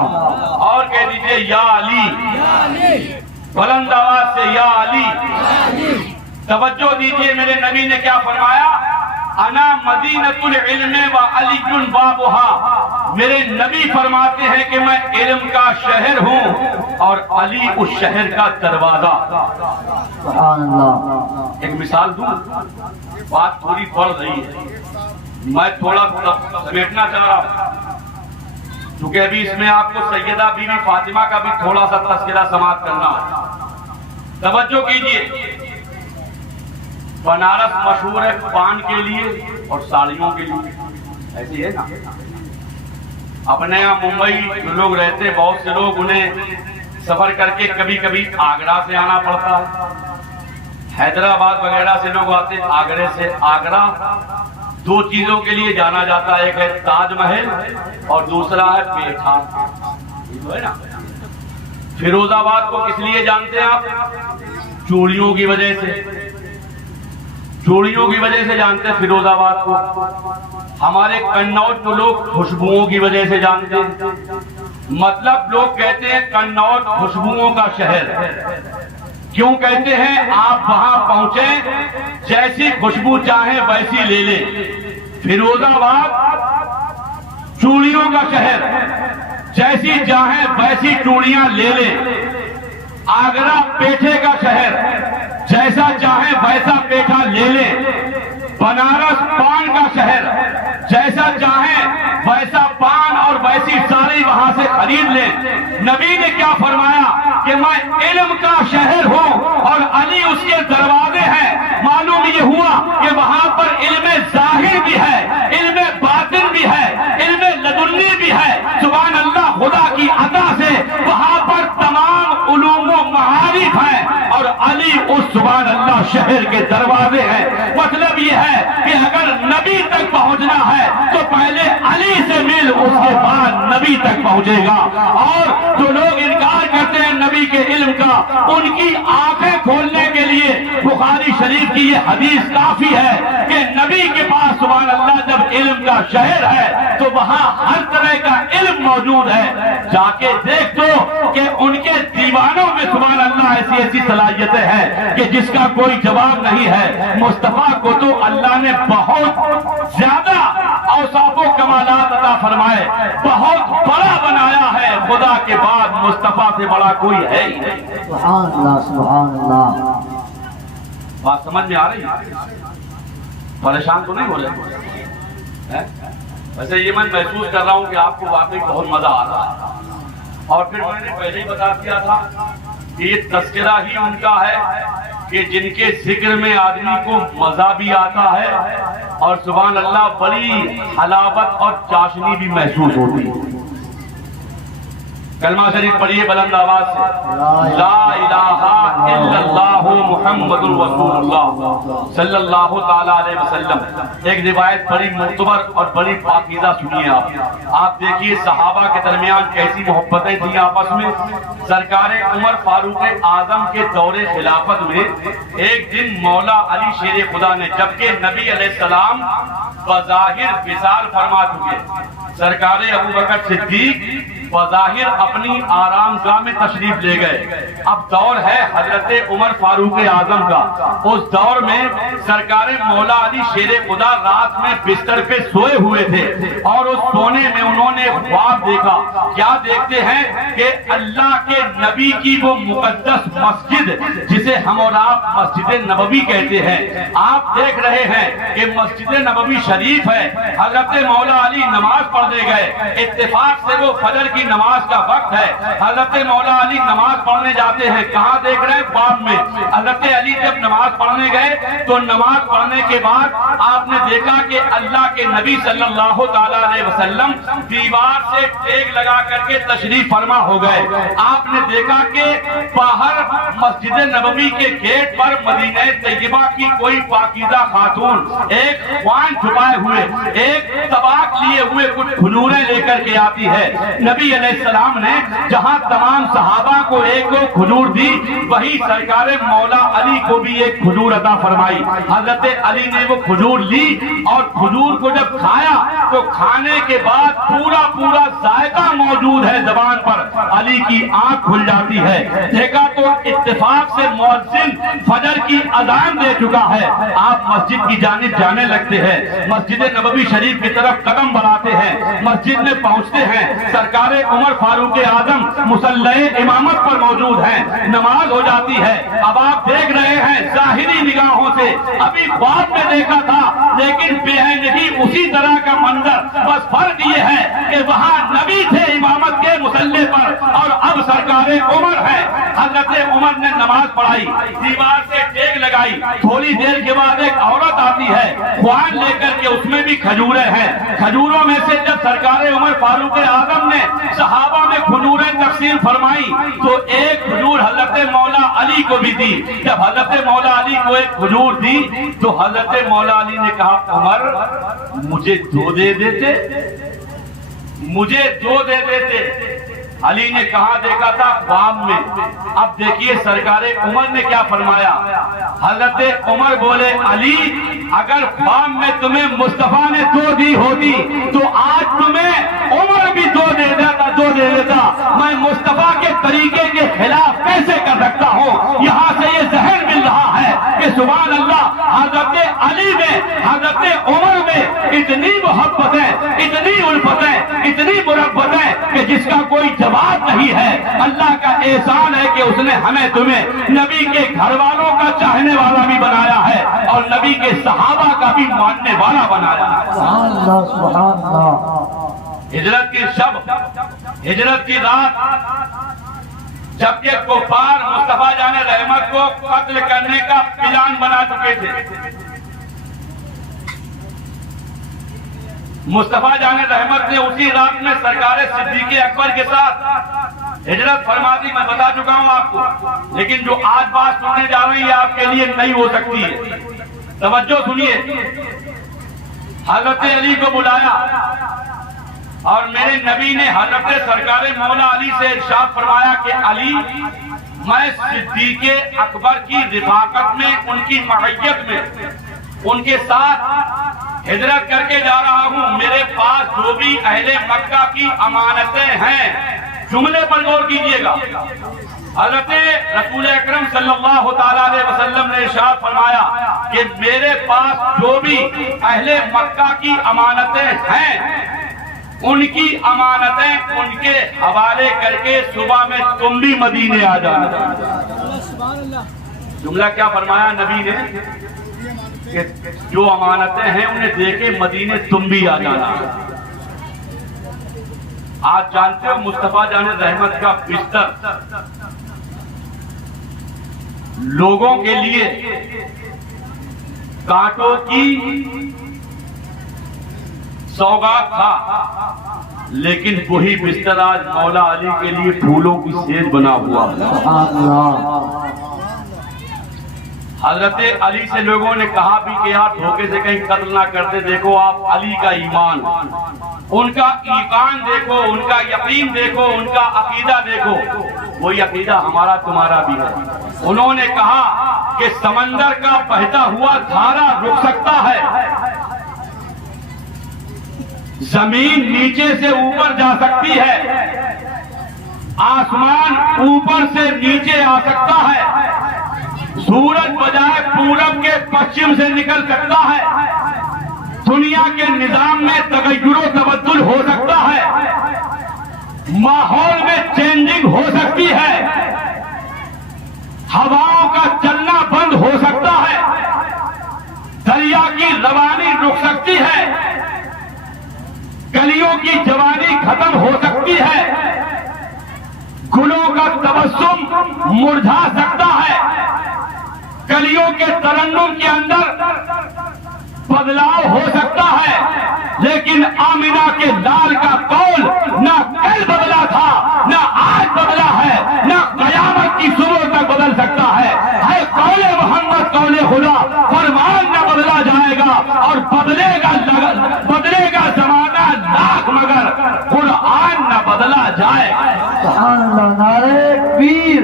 اور کہہ دیجئے یا علی، بلند آواز سے یا علی۔ توجہ دیجئے میرے نبی نے کیا فرمایا، انا مدینۃ العلم وعلی بابھا۔ میرے نبی فرماتے ہیں کہ میں علم کا شہر ہوں اور علی اس شہر کا دروازہ۔ سبحان اللہ۔ ایک مثال دوں، بات تھوڑی بڑھ رہی ہے، میں تھوڑا سمیٹنا چاہ رہا ہوں، کیونکہ ابھی اس میں آپ کو سیدہ بی بی فاطمہ کا بھی تھوڑا سا تذکرہ سماعت کرنا ہے۔ توجہ کیجئے، بنارس مشہور ہے پان کے لیے اور ساڑیوں کے لیے، ایسی ہے نا؟ اپنے یہاں ممبئی جو لوگ رہتے ہیں، بہت سے لوگ انہیں سفر کر کے کبھی کبھی آگرہ سے آنا پڑتا ہے، حیدرآباد وغیرہ سے لوگ آتے ہیں، آگرے سے آگرہ دو چیزوں کے لیے جانا جاتا ہے، ایک ہے تاج محل اور دوسرا ہے پیٹھا، ہے نا؟ فیروز آباد کو کس لیے جانتے ہیں آپ؟ چوڑیوں کی وجہ سے، چوڑیوں کی وجہ سے جانتے ہیں فیروز آباد کو۔ ہمارے قنوج کو لوگ خوشبوؤں کی وجہ سے جانتے ہیں، مطلب لوگ کہتے ہیں قنوج خوشبوؤں کا شہر۔ کیوں کہتے ہیں؟ آپ وہاں پہنچے، جیسی خوشبو چاہیں ویسی لے لیں۔ فیروز آباد چوڑیوں کا شہر، جیسی چاہیں ویسی چوڑیاں لے لیں۔ آگرہ پیٹھے کا شہر، جیسا چاہیں ویسا پیٹھا لے لیں۔ بنارس پان کا شہر، جیسا چاہیں ویسا پان اور ویسی ساڑی وہاں سے خرید لیں۔ نبی نے کیا فرمایا کہ میں علم کا شہر ہوں اور علی اس کے دروازے ہیں۔ معلوم یہ ہوا کہ وہاں پر علم ظاہر بھی ہے، علم باطن بھی ہے، علم لدنی بھی ہے۔ سبحان اللہ، خدا کی عطا سے وہاں پر تمام علوم و معارف ہیں، اور علی اس سبحان اللہ شہر کے دروازے ہیں۔ مطلب یہ ہے کہ اگر نبی تک پہنچنا ہے تو پہلے علی سے مل، اس کے بعد نبی تک پہنچے گا۔ اور جو لوگ انکار کرتے ہیں نبی کے علم کا، ان کی آنکھیں کھولنے کے لیے بخاری شریف کی یہ حدیث کافی ہے کہ نبی کے پاس سبحان اللہ جب علم کا شہر ہے تو وہاں ہر طرح کا علم موجود ہے۔ جا کے دیکھ تو کہ ان کے دیوانوں میں سبحان اللہ ایسی ایسی صلاحیتیں ہیں کہ جس کا کوئی جواب نہیں ہے۔ مصطفیٰ کو تو اللہ نے بہت زیادہ اوصاف و کمالات عطا فرمائے، بہت بڑا بنایا ہے، خدا کے بعد مصطفیٰ سے بڑا کوئی ہے ہی نہیں۔ سبحان اللہ سبحان اللہ۔ بات سمجھ میں آ رہی ہے؟ پریشان تو نہیں ہو رہے؟ ویسے یہ میں محسوس کر رہا ہوں کہ آپ کو واقعی بہت مزہ آ رہا ہے، اور پھر میں نے پہلے ہی بتا دیا تھا کہ یہ تذکرہ ہی ان کا ہے کہ جن کے ذکر میں آدمی کو مزہ بھی آتا ہے اور سبحان اللہ بڑی حلاوت اور چاشنی بھی محسوس ہوتی ہے۔ کلمہ شریف پڑھیے بلند آواز سے، لا الہ الا اللہ محمد رسول اللہ صلی اللہ تعالیٰ علیہ وسلم۔ ایک روایت بڑی معتبر اور بڑی پاکیزہ سنیے آپ دیکھیے صحابہ کے درمیان کیسی محبتیں تھیں آپس میں۔ سرکار عمر فاروق اعظم کے دور خلافت میں ایک دن مولا علی شیر خدا نے، جبکہ نبی علیہ السلام بظاہر وصال فرما چکے، سرکار ابو بکر صدیق بظاہر اپنی آرام گاہ میں تشریف لے گئے۔ اب دور ہے حضرت عمر فاروق اعظم کا۔ اس دور میں سرکار مولا علی شیر خدا رات میں بستر پہ سوئے ہوئے تھے، اور اس سونے میں انہوں نے خواب دیکھا۔ کیا دیکھتے ہیں کہ اللہ کے نبی کی وہ مقدس مسجد جسے ہم اور آپ مسجد نبوی کہتے ہیں، آپ دیکھ رہے ہیں کہ مسجد نبوی شریف ہے۔ حضرت مولا علی نماز پڑھنے گئے، اتفاق سے وہ فجر کی نماز کا وقت ہے۔ حضرت مولا علی نماز پڑھنے جاتے ہیں، کہاں دیکھ رہے ہیں؟ خواب میں۔ حضرت علی جب نماز پڑھنے گئے تو نماز پڑھنے کے بعد آپ نے دیکھا کہ اللہ کے نبی صلی اللہ تعالیٰ علیہ وسلم دیوار سے ٹیک لگا کر کے تشریف فرما ہو گئے۔ آپ نے دیکھا کہ باہر مسجد نبوی کے گیٹ پر مدینہ طیبہ کی کوئی پاکیزہ خاتون ایک خوان چھپائے ہوئے، ایک طباق لیے ہوئے کچھ کھجوریں لے کر کے آتی ہے۔ نبی علیہ السلام نے جہاں تمام صحابہ کو ایک کھجور دی، وہی سرکار مولا علی کو بھی ایک کھجور عطا فرمائی۔ حضرت علی نے وہ کھجور لی اور کھجور کو جب کھایا تو کھانے کے بعد پورا پورا ذائقہ موجود ہے زبان پر۔ علی کی آنکھ کھل جاتی ہے، دیکھا تو اتفاق سے مؤذن فجر کی اذان دے چکا ہے۔ آپ مسجد کی جانب جانے لگتے ہیں، مسجد نبوی شریف کی طرف قدم بڑھاتے ہیں، مسجد میں پہنچتے ہیں، سرکار عمر فاروق اعظم مصلی امامت پر موجود ہیں، نماز ہو جاتی ہے۔ اب آپ دیکھ رہے ہیں ظاہری نگاہوں سے، ابھی خواب میں دیکھا تھا لیکن بہن ہی اسی طرح کا منظر، بس فرق یہ ہے کہ وہاں نبی تھے امامت کے مصلی پر اور اب سرکار عمر ہے۔ حضرت عمر نے نماز پڑھائی، دیوار سے ٹیک لگائی، تھوڑی دیر کے بعد ایک عورت آتی ہے خوان لے کر کے، اس میں بھی کھجوریں ہیں۔ کھجوروں میں سے جب سرکار عمر فاروق اعظم نے صحابہ میں کھجوریں تقسیم فرمائی تو ایک کھجور حضرت مولا علی کو بھی دی۔ جب حضرت مولا علی کو ایک کھجور دی تو حضرت مولا علی نے کہا عمر مجھے دو دے دیتے، مجھے دو دے دیتے۔ علی نے کہاں دیکھا تھا؟ خواب میں۔ اب دیکھیے سرکار عمر نے کیا فرمایا۔ حضرت عمر بولے علی اگر خواب میں تمہیں مصطفیٰ نے دو دی ہوتی تو آج تمہیں عمر بھی دو دے دیتا۔ میں مصطفیٰ کے طریقے کے خلاف کیسے کر سکتا ہوں؟ یہاں سے یہ ذہن مل رہا ہے کہ سبحان اللہ حضرت علی میں، حضرت عمر میں اتنی محبتیں، اتنی الفتیں، اتنی مربتیں کہ جس کا کوئی جواب نہیں ہے۔ اللہ کا احسان ہے کہ اس نے ہمیں تمہیں نبی کے گھر والوں کا چاہنے والا بھی بنایا ہے اور نبی کے صحابہ کا بھی ماننے والا بنایا ہے۔ سبحان اللہ سبحان اللہ۔ ہجرت کی شب، ہجرت کی رات، جبکہ کفار مصطفیٰ جان رحمت کو قتل کرنے کا پلان بنا چکے تھے، مصطفیٰ جان رحمت نے اسی رات میں سرکار صدیق اکبر کے ساتھ ہجرت فرما دی۔ میں بتا چکا ہوں آپ کو، لیکن جو آج بات سننے جا رہی ہے آپ کے لیے نہیں ہو سکتی ہے، توجہ سنیے۔ حضرت علی کو بلایا، اور میرے نبی نے حضرت سرکار مولا علی سے ارشاد فرمایا کہ علی، میں صدیق اکبر کی رفاقت میں، ان کی معیت میں، ان کے ساتھ ہجرت کر کے جا رہا ہوں۔ میرے پاس جو بھی اہل مکہ کی امانتیں ہیں، جملے پر غور کیجئے گا، حضرت رسول اکرم صلی اللہ تعالیٰ علیہ وسلم نے ارشاد فرمایا کہ میرے پاس جو بھی اہل مکہ کی امانتیں ہیں، ان کی امانتیں ان کے حوالے کر کے صبح میں تم بھی مدینے آ جانا۔ جملہ کیا فرمایا نبی نے کہ جو امانتیں ہیں انہیں دے کے مدینے تم بھی آ جانا۔ آج جانتے ہو مصطفیٰ جان رحمت کا بستر لوگوں کے لیے کانٹوں کی سوغات تھا، لیکن وہی بستر آج مولا علی کے لیے پھولوں کی سیج بنا ہوا۔ حضرت علی سے لوگوں نے کہا بھی کہ آپ دھوکے سے کہیں قتل نہ کرتے، دیکھو آپ علی کا ایمان، ان کا ایمان دیکھو، ان کا یقین دیکھو، ان کا عقیدہ دیکھو، وہی عقیدہ ہمارا تمہارا بھی ہے۔ انہوں نے کہا کہ سمندر کا بہتا ہوا دھارا رک سکتا ہے، زمین نیچے سے اوپر جا سکتی ہے، آسمان اوپر سے نیچے آ سکتا ہے، سورج بجائے پورب کے پچھم سے نکل سکتا ہے، دنیا کے نظام میں تغیر و تبدل ہو سکتا ہے، ماحول میں چینجنگ ہو سکتی ہے، ہواؤں کا چلنا بند ہو سکتا ہے، دریا کی روانی رک سکتی ہے، گلیوں کی جوانی ختم ہو سکتی ہے، گلوں کا تبسم مرجھا سکتا ہے، گلیوں کے ترنم کے اندر بدلاؤ ہو سکتا ہے، لیکن آمنہ کے لال کا قول نہ کل بدلا تھا، نہ آج بدلا ہے، نہ قیامت کی صبح تک بدل سکتا ہے۔ ہے قول محمد قول خدا، فرمان نہ بدلا جائے گا، اور بدلے گا زمانہ لاکھ مگر قرآن نہ بدلا جائے گا۔ سبحان اللہ، نعرہ تکبیر،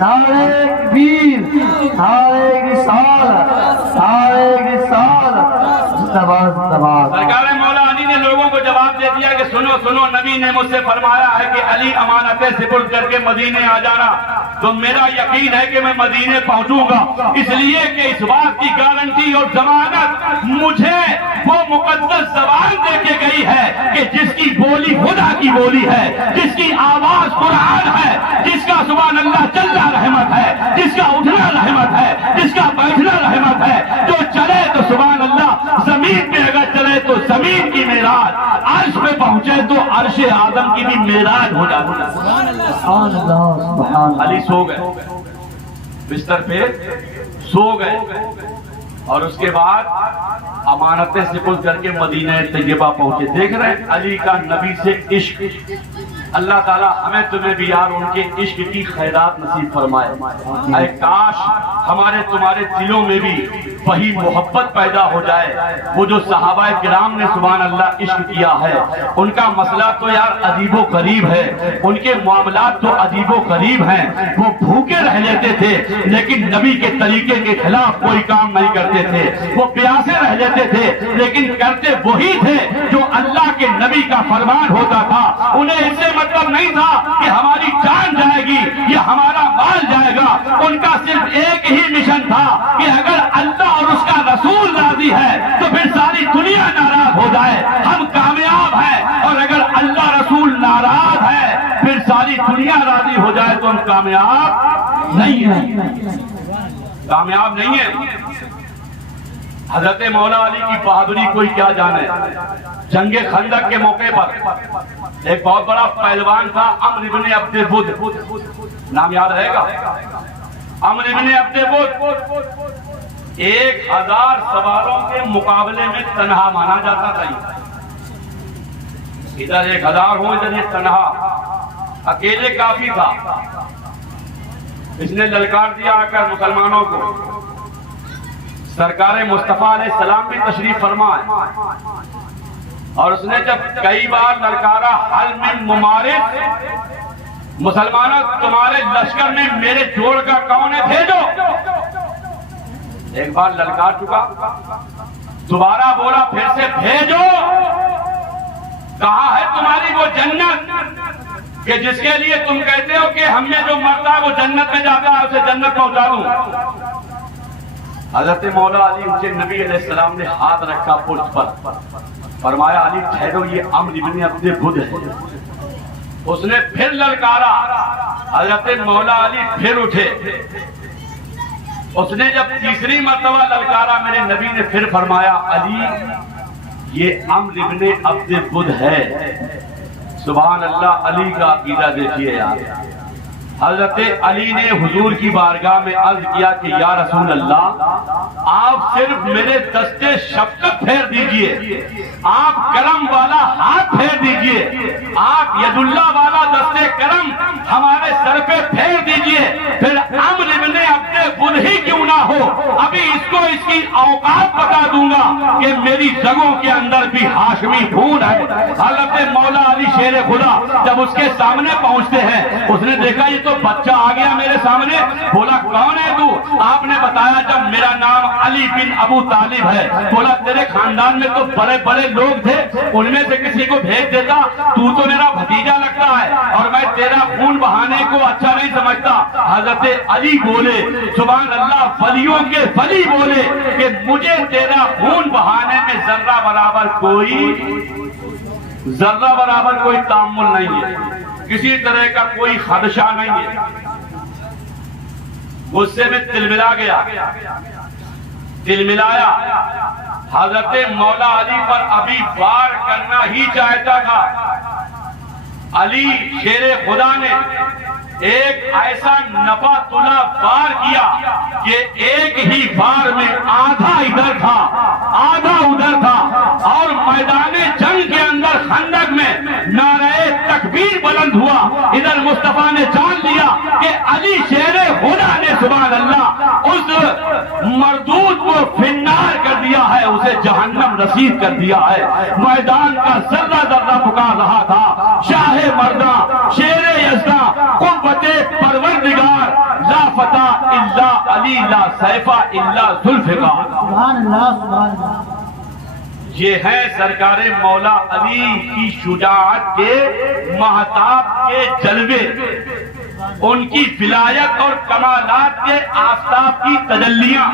نعرہ تکبیر، نعرہ رسالت، نعرہ رسالت، سرکار مولا علی نے لوگوں کو جواب دے دیا کہ سنو سنو، نبی نے مجھ سے فرمایا ہے کہ علی امانتیں سپرد کر کے مدینے آ جانا، تو میرا یقین ہے کہ میں مدینے پہنچوں گا، اس لیے کہ اس بات کی گارنٹی اور ضمانت مجھے وہ مقدس زبان دے کے گئی ہے کہ جس کی بولی خدا کی بولی ہے، جس کی آواز قرآن ہے، جس کا سبحان اللہ چلنا رحمت ہے، جس کا اٹھنا رحمت ہے، جس کا بیٹھنا رحمت ہے، جو چلے تو سبحان اللہ، زمین پہ اگر چلے تو زمین کی معراج، عرش پہ پہنچے تو عرش آدم کی بھی معراج ہو جاتی ہے۔ سبحان اللہ، علی سو گئے، بستر پہ سو گئے، اور اس کے بعد امانتیں سپرد کر کے مدینہ طیبہ پہنچے۔ دیکھ رہے ہیں علی کا نبی سے عشق، اللہ تعالیٰ ہمیں تمہیں بھی یار ان کے عشق کی خیرات نصیب فرمائے۔ اے کاش ہمارے تمہارے دلوں میں بھی وہی محبت پیدا ہو جائے، وہ جو صحابہ کرام نے سبحان اللہ عشق کیا ہے، ان کا مسئلہ تو یار عجیب و غریب ہے، ان کے معاملات تو عجیب و غریب ہیں، وہ بھوکے رہ لیتے تھے لیکن نبی کے طریقے کے خلاف کوئی کام نہیں کرتے تھے، وہ پیاسے رہ لیتے تھے لیکن کرتے وہی تھے جو اللہ کے نبی کا فرمان ہوتا تھا۔ انہیں اس سے مطلب نہیں تھا کہ ہماری جان جائے گی یا ہمارا مال جائے گا، ان کا صرف ایک ہی مشن تھا کہ اگر اللہ اور اس کا رسول راضی ہے تو پھر ساری دنیا ناراض ہو جائے، ہم کامیاب ہیں، اور اگر اللہ رسول ناراض ہے پھر ساری دنیا راضی ہو جائے تو ہم کامیاب نہیں ہیں، کامیاب نہیں ہیں۔ حضرت مولا علی کی بہادری کوئی کیا جانے، جنگ خندق کے موقع پر ایک بہت بڑا پہلوان تھا عمرو بن عبد بدر، نام یاد رہے گا، عمرو بن عبد بدر 1000 سواروں کے مقابلے میں تنہا مانا جاتا تھا، ادھر 1000 ہو ادھر یہ تنہا اکیلے کافی تھا۔ اس نے للکار دیا آ کر مسلمانوں کو، سرکار مصطفیٰ علیہ السلام بھی تشریف فرمائے، اور اس نے جب کئی بار للکارا حل من ممارس، مسلمانوں تمہارے لشکر میں میرے جوڑ کا کون ہے، بھیجو۔ ایک بار للکار چکا، دوبارہ بولا پھر سے بھیجو۔ کہاں ہے تمہاری وہ جنت کہ جس کے لیے تم کہتے ہو کہ ہم میں جو مرتا ہے وہ جنت میں جاتا ہے، اسے جنت پہنچا دوں۔ حضرت مولا علی ان کے نبی علیہ السلام نے ہاتھ رکھا پشت پر، فرمایا علی ٹھہرو، یہ امر ابن عبد بدھ ہے۔ اس نے پھر للکارا، حضرت مولا علی پھر اٹھے۔ اس نے جب تیسری مرتبہ للکارا، میرے نبی نے پھر فرمایا علی یہ امر ابن عبد بدھ ہے۔ سبحان اللہ، علی کا عقیدہ دیکھیے یار۔ حضرت علی نے حضور کی بارگاہ میں عرض کیا کہ یا رسول اللہ، آپ صرف میرے دستے شفقت پھیر دیجئے، آپ کرم والا ہاتھ پھیر دیجئے، آپ ید اللہ والا دستے کرم ہمارے سر پہ پھیر دیجئے، پھر امر ابن عبد بدھ ہی کیوں نہ ہو، ابھی اس کو اس کی اوقات بتا دوں گا کہ میری رگوں کے اندر بھی ہاشمی خون ہے۔ حضرت مولا علی شیر خدا جب اس کے سامنے پہنچتے ہیں، اس نے دیکھا یہ تو بچہ آ گیا میرے سامنے، بولا کون ہے تو؟ آپ نے بتایا جب میرا نام علی بن ابو طالب ہے۔ بولا تیرے خاندان میں تو بڑے بڑے لوگ تھے، ان میں سے کسی کو بھیج دیتا، تو میرا بھتیجا لگتا ہے اور میں تیرا خون بہانے کو اچھا نہیں سمجھتا۔ حضرت علی بولے سبحان اللہ، ولیوں کے ولی بولے کہ مجھے تیرا خون بہانے میں ذرہ برابر کوئی تعامل نہیں ہے، کسی طرح کا کوئی خدشہ نہیں ہے۔ غصے میں تلملا گیا، تلملایا، حضرت مولا علی پر ابھی وار کرنا ہی چاہتا تھا۔ علی شیر خدا نے ایک ایسا نفع طلع وار کیا کہ ایک ہی وار میں آدھا ادھر تھا آدھا ادھر تھا، اور میدان جنگ کے اندر خندق میں نعرہ تکبیر بلند ہوا۔ ادھر مصطفیٰ نے جان لیا کہ علی شیر خدا نے سبحان اللہ اس مردود کو فنار کر دیا ہے، اسے جہنم رسید کر دیا ہے۔ میدان کا ذرہ ذرہ پکار رہا تھا شاہ مرداں، شیر یزداں، قوت پروردگار، لا فتح الا علی، لا سیفہ الا ذوالفقار۔ سبحان اللہ، سبحان اللہ۔ یہ ہے سرکار مولا علی کی شجاعت کے مہتاب کے جلوے، ان کی ولایت اور کمالات کے آفتاب کی تجلیاں۔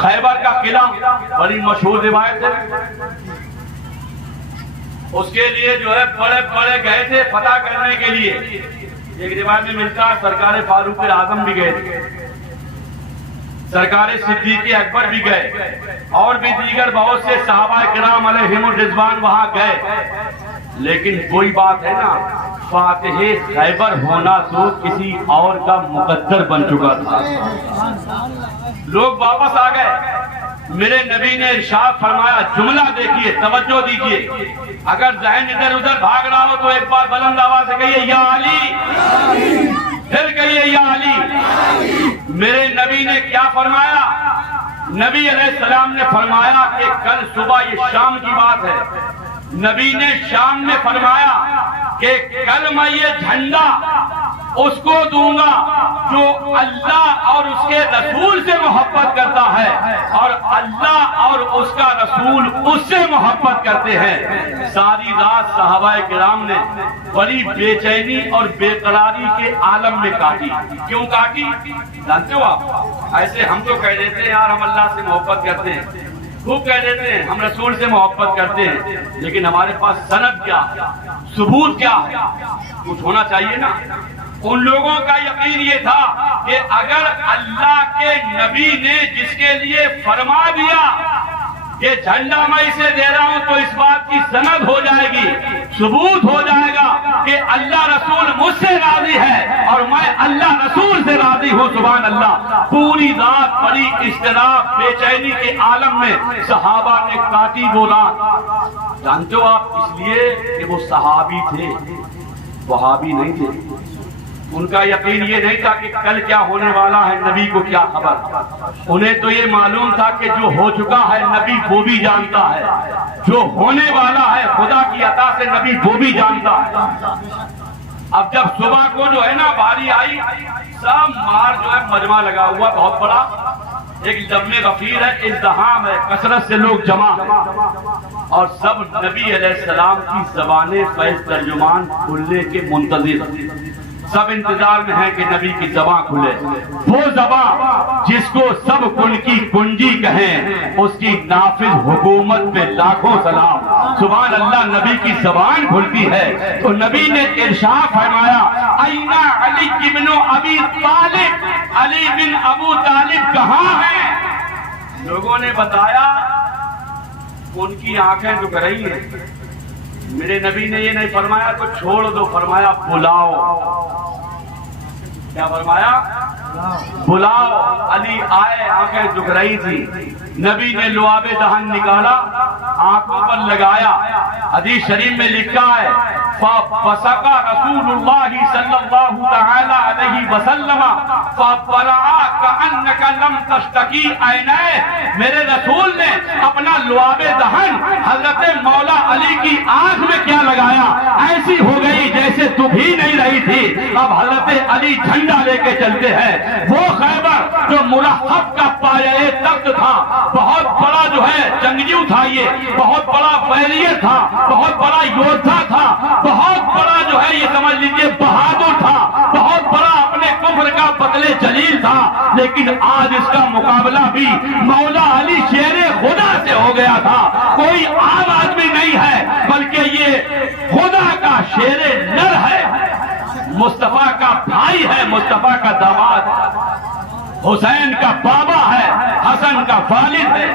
خیبر کا قلعہ بڑی مشہور روایت ہے، اس کے لیے جو ہے بڑے بڑے گئے تھے فتح کرنے کے لیے۔ ایک روایت میں ملتا ہے سرکار فاروق اعظم بھی گئے تھے، سرکار صدیق اکبر بھی گئے، اور بھی دیگر بہت سے صحابہ کرام علیہم الرضوان وہاں گئے۔ لیکن کوئی بات ہے نا، فاتح خیبر ہونا تو کسی اور کا مقدر بن چکا تھا۔ لوگ واپس آ گئے، میرے نبی نے ارشاد فرمایا، جملہ دیکھیے، توجہ دیجیے، اگر ذہن ادھر ادھر بھاگ رہا ہو تو ایک بار بلند آواز سے کہیے یا علی، پھر کہیے یا علی۔ میرے نبی نے کیا فرمایا؟ نبی علیہ السلام نے فرمایا کہ کل صبح، یہ شام کی بات ہے، نبی نے شام میں فرمایا کہ کل میں یہ جھنڈا اس کو دوں گا جو اللہ اور اس کے رسول سے محبت کرتا ہے، اور اللہ اور اس کا رسول اس سے محبت کرتے ہیں۔ ساری رات صحابہ کرام نے بڑی بے چینی اور بے قراری کے عالم میں کاٹی۔ کیوں کاٹی جانتے ہو آپ؟ ایسے ہم تو کہہ دیتے ہیں یار ہم اللہ سے محبت کرتے ہیں، خوب کہہ دیتے ہیں ہم رسول سے محبت کرتے ہیں، لیکن ہمارے پاس سند کیا ہے، ثبوت کیا ہے؟ کچھ ہونا چاہیے نا۔ ان لوگوں کا یقین یہ تھا کہ اگر اللہ کے نبی نے جس کے لیے فرما دیا کہ جھنڈا میں اسے دے رہا ہوں تو اس بات کی سند ہو جائے گی، ثبوت ہو جائے گا کہ اللہ رسول مجھ سے راضی ہے اور میں اللہ رسول سے راضی ہوں۔ سبحان اللہ، پوری رات بڑی اضطراب بے چینی کے عالم میں صحابہ نے کاٹی وہ رات۔ جانتے ہو آپ؟ اس لیے کہ وہ صحابی تھے، وہابی نہیں تھے۔ ان کا یقین یہ نہیں تھا کہ کل کیا ہونے والا ہے، نبی کو کیا خبر. انہیں تو یہ معلوم تھا کہ جو ہو چکا ہے نبی وہ بھی جانتا ہے، جو ہونے والا ہے خدا کی عطا سے نبی وہ بھی جانتا ہے. اب جب صبح کو جو ہے نا باری آئی، سب مار جو ہے مجمع لگا ہوا بہت بڑا، ایک جمع غفیر ہے، ازدحام ہے، کثرت سے لوگ جمع ہیں، اور سب نبی علیہ السلام کی زبانیں فیض ترجمان کھلنے کے منتظر، سب انتظار میں ہیں کہ نبی کی زبان کھلے. وہ زبان جس کو سب کن کی کنجی کہیں، اس کی نافذ حکومت میں لاکھوں سلام. سبحان اللہ، نبی کی زبان کھلتی ہے تو نبی نے ارشاد فرمایا اینا علی بن ابی طالب، علی بن ابو طالب کہاں ہیں؟ لوگوں نے بتایا ان کی آنکھیں جھک رہی ہیں. میرے نبی نے یہ نہیں فرمایا تو چھوڑ دو، فرمایا بلاؤ. کیا فرمایا؟ بلاؤ. علی آئے، آنکھیں جھک رہی تھی. نبی نے لعاب دہن نکالا، آنکھوں پر لگایا. حدیث شریف میں لکھا ہے فَبَصَقَ رسول اللہ صلی اللہ تعالی علیہ وسلم فَبَرَعَ كَأَنَّكَ لَمْ تَشْتَكِي عَيْنَيْهِ. میرے رسول نے اپنا لعاب دہن حضرت مولا علی کی آنکھ میں کیا لگایا، ایسی ہو گئی جیسے تو بھی نہیں رہی تھی. اب حضرت علی جھنڈا لے کے چلتے ہیں. وہ خیبر جو مرحب کا پایہ تخت تھا، بہت بڑا جو ہے جنگجو تھا، یہ بہت بڑا ویریئر تھا، بہت بڑا یودھا تھا، بہت بڑا جو ہے یہ سمجھ لیجیے بہادر تھا، بہت بڑا اپنے کفر کا بطل جلیل تھا. لیکن آج اس کا مقابلہ بھی مولا علی شیر خدا سے ہو گیا تھا. کوئی عام آدمی نہیں ہے بلکہ یہ خدا کا شیر نر ہے، مصطفیٰ کا بھائی ہے، مصطفیٰ کا داماد، حسین کا بابا ہے، حسن کا والد ہے.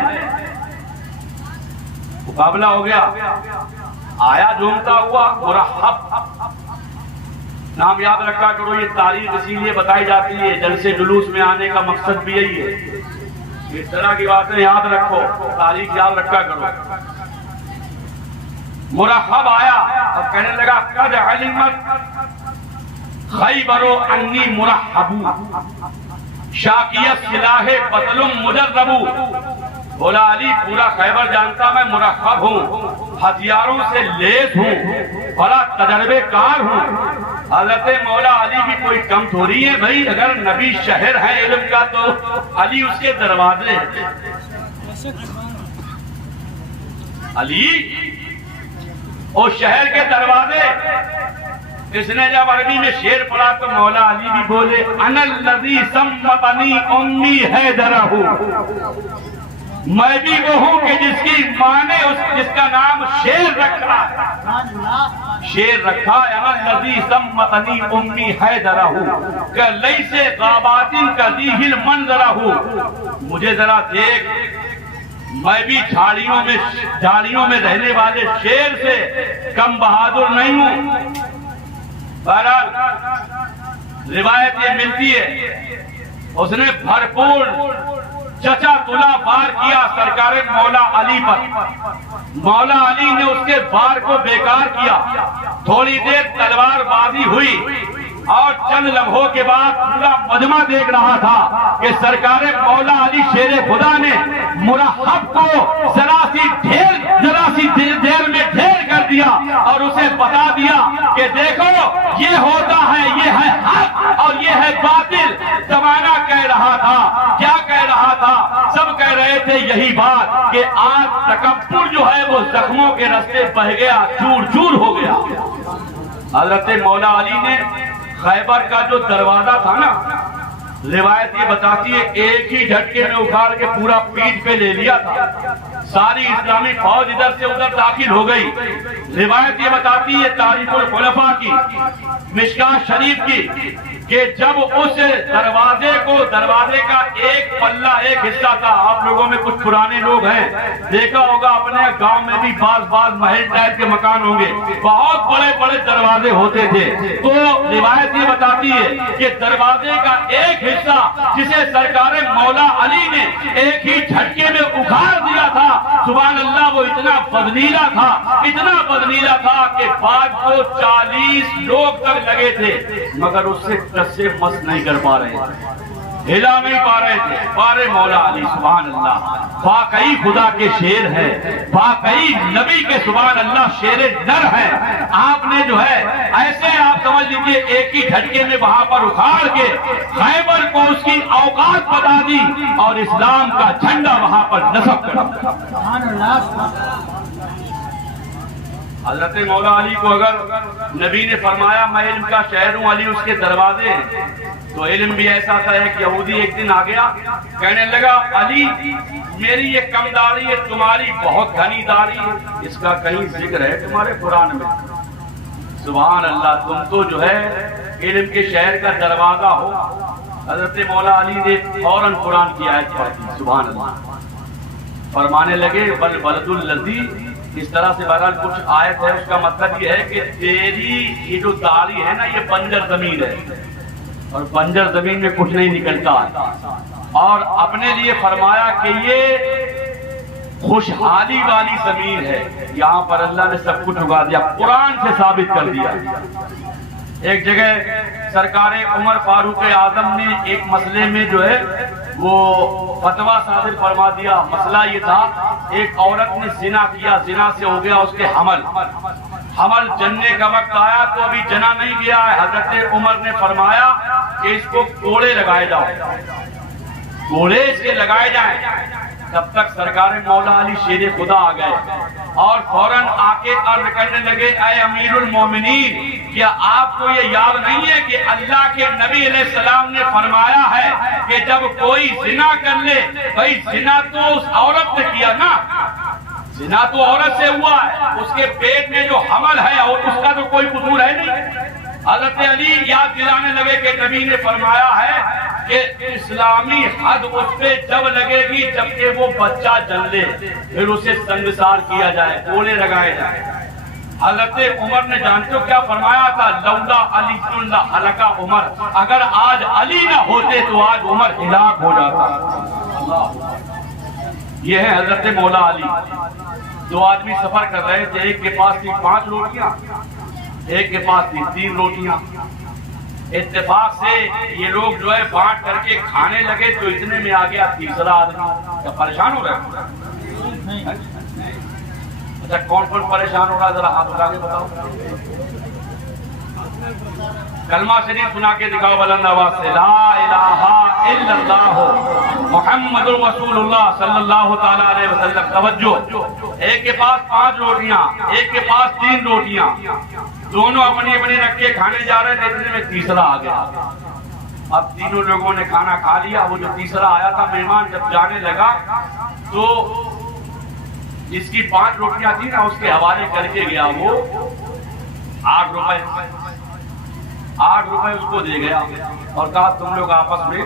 مقابلہ ہو گیا، آیا جھومتا ہوا مرحب. نام یاد رکھا کرو، یہ تاریخ اسی لیے بتائی جاتی ہے، جلسے جلوس میں آنے کا مقصد بھی یہی ہے. اس طرح کی باتیں یاد رکھو، تاریخ یاد رکھا کرو. مرحب آیا اور کہنے لگا قد علمت خیبر انی مرحب شاکیت سلاح بطل مجرب. بولا علی پورا خیبر جانتا میں مرحب ہوں، ہتھیاروں سے لیس ہوں، بڑا تجربے کار ہوں. حضرت مولا علی بھی کوئی کم تھوڑی ہے بھائی، اگر نبی شہر ہے علم کا تو علی اس کے دروازے ہیں. علی اور شہر کے دروازے. اس نے جب عربی میں شعر پڑھا تو مولا علی بھی بولے انا الذی سمتنی امی حیدرہ، میں بھی وہ ہوں کہ جس کی ماں نے جس کا نام شیر رکھا ہے. شیر رکھا ہے انا الذی سمتنی امی حیدرہ کہ لیس غابات کذیہ المنظرہ. مجھے ذرا دیکھ، میں بھی جھاڑیوں میں رہنے والے شیر سے کم بہادر نہیں ہوں. بہرحال روایت یہ ملتی ہے اس نے بھرپور چچا تلا وار کیا سرکار مولا علی پر. مولا علی نے اس کے وار کو بیکار کیا. تھوڑی دیر تلوار بازی ہوئی اور چند لمحوں کے بعد پورا مجمع دیکھ رہا تھا کہ سرکار مولا علی شیر خدا نے مرحب کو ذرا سی دیر میں ڈھیر کر دیا اور اسے بتا دیا کہ دیکھو یہ ہوتا ہے، یہ ہے حق اور یہ ہے باطل. زمانہ کہہ رہا تھا، کیا کہہ رہا تھا؟ سب کہہ رہے تھے یہی بات کہ آج تکبر جو ہے وہ زخموں کے رستے بہ گیا، چور چور ہو گیا. حضرت مولا علی نے خیبر کا جو دروازہ تھا نا، روایت یہ بتاتی ہے ایک ہی جھٹکے میں اکھاڑ کے پورا پیٹ پہ لے لیا تھا. ساری اسلامی فوج ادھر سے ادھر داخل ہو گئی. روایت یہ بتاتی ہے تاریخ الخلفاء کی، مشکات شریف کی، کہ جب اس دروازے کا ایک پلہ ایک حصہ تھا. آپ لوگوں میں کچھ پرانے لوگ ہیں، دیکھا ہوگا اپنے گاؤں میں بھی بعض محل ٹائپ کے مکان ہوں گے، بہت بڑے بڑے دروازے ہوتے تھے. تو روایت یہ بتاتی ہے کہ دروازے کا ایک حصہ جسے سرکار مولا علی نے ایک ہی جھٹکے میں اکھاڑ دیا تھا، سبحان اللہ وہ اتنا بدنیلا تھا کہ بعد کو 40 لوگ تک لگے تھے مگر اس سے ٹس سے مس نہیں کر پا رہے تھے، ہلا نہیں پا رہے تھے۔ پارے مولا علی سبحان اللہ واقعی خدا کے شیر ہے، واقعی نبی کے سبحان اللہ شیر نر ہے۔ آپ نے جو ہے ایسے آپ سمجھ لیجیے ایک ہی جھٹکے میں وہاں پر اکھاڑ کے خیبر کو اس کی اوقات بتا دی اور اسلام کا جھنڈا وہاں پر نصب کر دیا۔ حضرت مولا علی کو اگر نبی نے فرمایا میں علم کا شہر ہوں، علی اس کے دروازے ہیں، تو علم بھی ایسا تھا ایک یہودی ایک دن آ گیا کہنے لگا علی میری یہ کم داڑھی ہے، تمہاری بہت گھنی داڑھی ہے، اس کا کہیں ذکر ہے تمہارے قرآن میں؟ سبحان اللہ، تم تو جو ہے علم کے شہر کا دروازہ ہو۔ حضرت مولا علی نے فوراً قرآن کی آیت پڑھی، سبحان اللہ، فرمانے لگے بل بلد الذی، اس طرح سے بہرحال کچھ آیت ہے، اس کا مطلب یہ ہے کہ تیری یہ جو داڑھی ہے نا یہ بنجر زمین ہے اور بنجر زمین میں کچھ نہیں نکلتا ہے، اور اپنے لیے فرمایا کہ یہ خوشحالی والی زمین ہے، یہاں پر اللہ نے سب کچھ اگا دیا، قرآن سے ثابت کر دیا۔ ایک جگہ سرکار عمر فاروق اعظم نے ایک مسئلے میں جو ہے وہ فتویٰ صادر فرما دیا۔ مسئلہ یہ تھا ایک عورت نے زنا کیا، زنا سے ہو گیا اس کے حمل جننے کا وقت آیا تو ابھی جنا نہیں گیا ہے، حضرت عمر نے فرمایا کہ اس کو کوڑے لگائے جاؤ، کوڑے اس کے لگائے جائیں۔ تب تک سرکار مولا علی شیر خدا آ گئے اور فوراً آ کے عرض کرنے لگے اے امیر المومنین، کیا آپ کو یہ یاد نہیں ہے کہ اللہ کے نبی علیہ السلام نے فرمایا ہے کہ جب کوئی زنا کر لے، بھائی زنا تو اس عورت نے کیا نا، زنا تو عورت سے ہوا ہے، اس کے پیٹ میں جو حمل ہے اور اس کا تو کوئی قصور ہے نہیں۔ حضرت علی یاد دلانے لگے کہ نبی نے فرمایا ہے کہ اسلامی حد اس پہ جب لگے گی جبکہ وہ بچہ جن لے، پھر اسے سنگسار کیا جائے، کوڑے لگائے جائے۔ حضرت عمر نے جانتے ہو کیا فرمایا تھا؟ لولا علی اللہ ہلکا عمر، اگر آج علی نہ ہوتے تو آج عمر ہلاک ہو جاتا۔ یہ ہے حضرت مولا علی۔ دو آدمی سفر کر رہے تھے، ایک کے پاس تھی 5 روٹیاں، ایک کے پاس تھی 3 روٹیاں۔ اتفاق سے یہ لوگ جو ہے بانٹ کر کے کھانے لگے تو اتنے میں آ گیا تیسرا آدمی۔ کیا پریشان ہو رہا ہے؟ اچھا کون پریشان ہو رہا ہے ذرا ہاتھ اٹھا کے بتاؤ، کلمہ شریف سنا کے دکھاؤ بلند آواز سے، لا الہ الا اللہ محمد رسول اللہ صلی اللہ تعالیٰ علیہ وسلم۔ توجہ، ایک کے پاس 5 روٹیاں، ایک کے پاس 3 روٹیاں، دونوں اپنی اپنی رکھ کے کھانے جا رہے تھے، اتنے میں تیسرا آ گیا۔ اب تینوں لوگوں نے کھانا کھا لیا، وہ جو تیسرا آیا تھا مہمان جب جانے لگا تو جس کی 5 روٹیاں تھی نا اس کے حوالے کر کے گیا، وہ 8 روپے اس کو دے گیا اور کہا تم لوگ آپس میں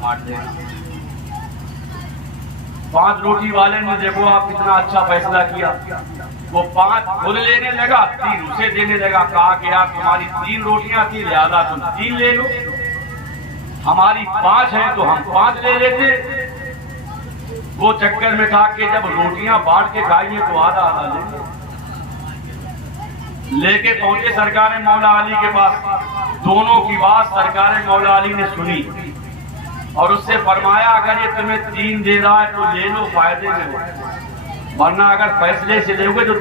بانٹ لیں۔ 5 روٹی والے نے دیکھو آپ کتنا اچھا فیصلہ کیا، وہ 5 خود لینے لگا، 3 اسے دینے لگا، کہا کہ آپ تمہاری 3 روٹیاں تھی لہذا تم 3 لے لو، ہماری 5 ہیں تو ہم 5 لے لیتے۔ وہ چکر میں تھا کہ جب روٹیاں بانٹ کے کھائیے تو آدھا آدھا لے کے پہنچے سرکار مولا علی کے پاس۔ دونوں کی بات سرکار مولا علی نے سنی اور اس سے فرمایا اگر یہ تمہیں 3 دے رہا ہے تو لے لو، فائدے میں ہو، ورنہ اگر فیصلے سے لے گے تو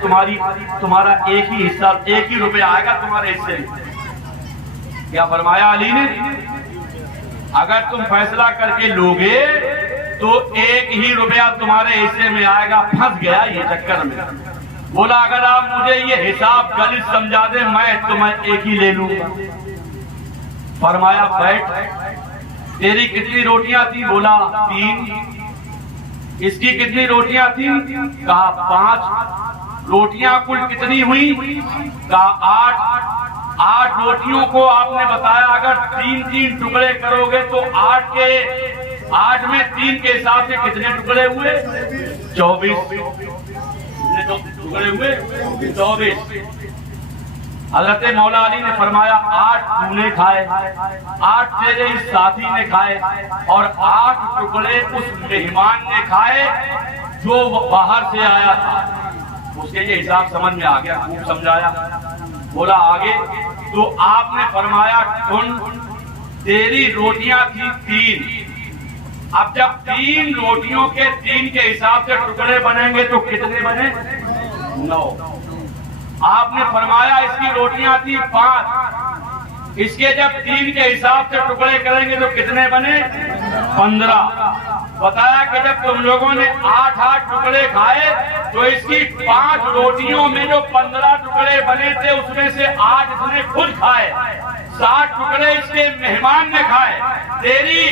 تمہارا ایک ہی حصہ، 1 ہی روپے آئے گا تمہارے حصے میں۔ کیا فرمایا علی نے؟ اگر تم فیصلہ کر کے لوگے تو 1 ہی روپیہ تمہارے حصے میں آئے گا۔ پھنس گیا یہ چکر میں، بولا اگر آپ مجھے یہ حساب غلط سمجھا دیں میں 1 ہی لے لوں گا۔ فرمایا بیٹھ، تیری کتنی روٹیاں تھی؟ بولا 3۔ اس کی کتنی روٹیاں تھی؟ کہا 5۔ روٹیاں کل کتنی ہوئی؟ کہا 8 روٹیوں کو آپ نے بتایا اگر 3 ٹکڑے کرو گے تو 8 میں 3 کے حساب سے کتنے ٹکڑے ہوئے؟ 24 ٹکڑے ہوئے 24۔ حضرت مولا علی نے فرمایا 8 تو نے کھائے، 8 تیرے اس ساتھی نے کھائے اور 8 ٹکڑے اس مہمان نے کھائے۔ جو باہر سے آیا تھا اس کے یہ حساب سمجھ میں آ گیا، خوب سمجھایا، بولا آگے تو آپ نے فرمایا کن تیری روٹیاں تھی 3، اب جب 3 روٹیوں کے 3 کے حساب سے ٹکڑے بنیں گے تو کتنے بنے؟ 9۔ آپ نے فرمایا اس کی روٹیاں تھی 5، اس کے جب 3 کے حساب سے ٹکڑے کریں گے تو کتنے بنے؟ 15۔ بتایا کہ جب تم لوگوں نے 8 ٹکڑے کھائے تو اس کی 5 روٹیوں میں جو 15 ٹکڑے بنے تھے اس میں سے 8 اس نے خود کھائے، 60 ٹکڑے اس کے مہمان نے کھائے۔ تیری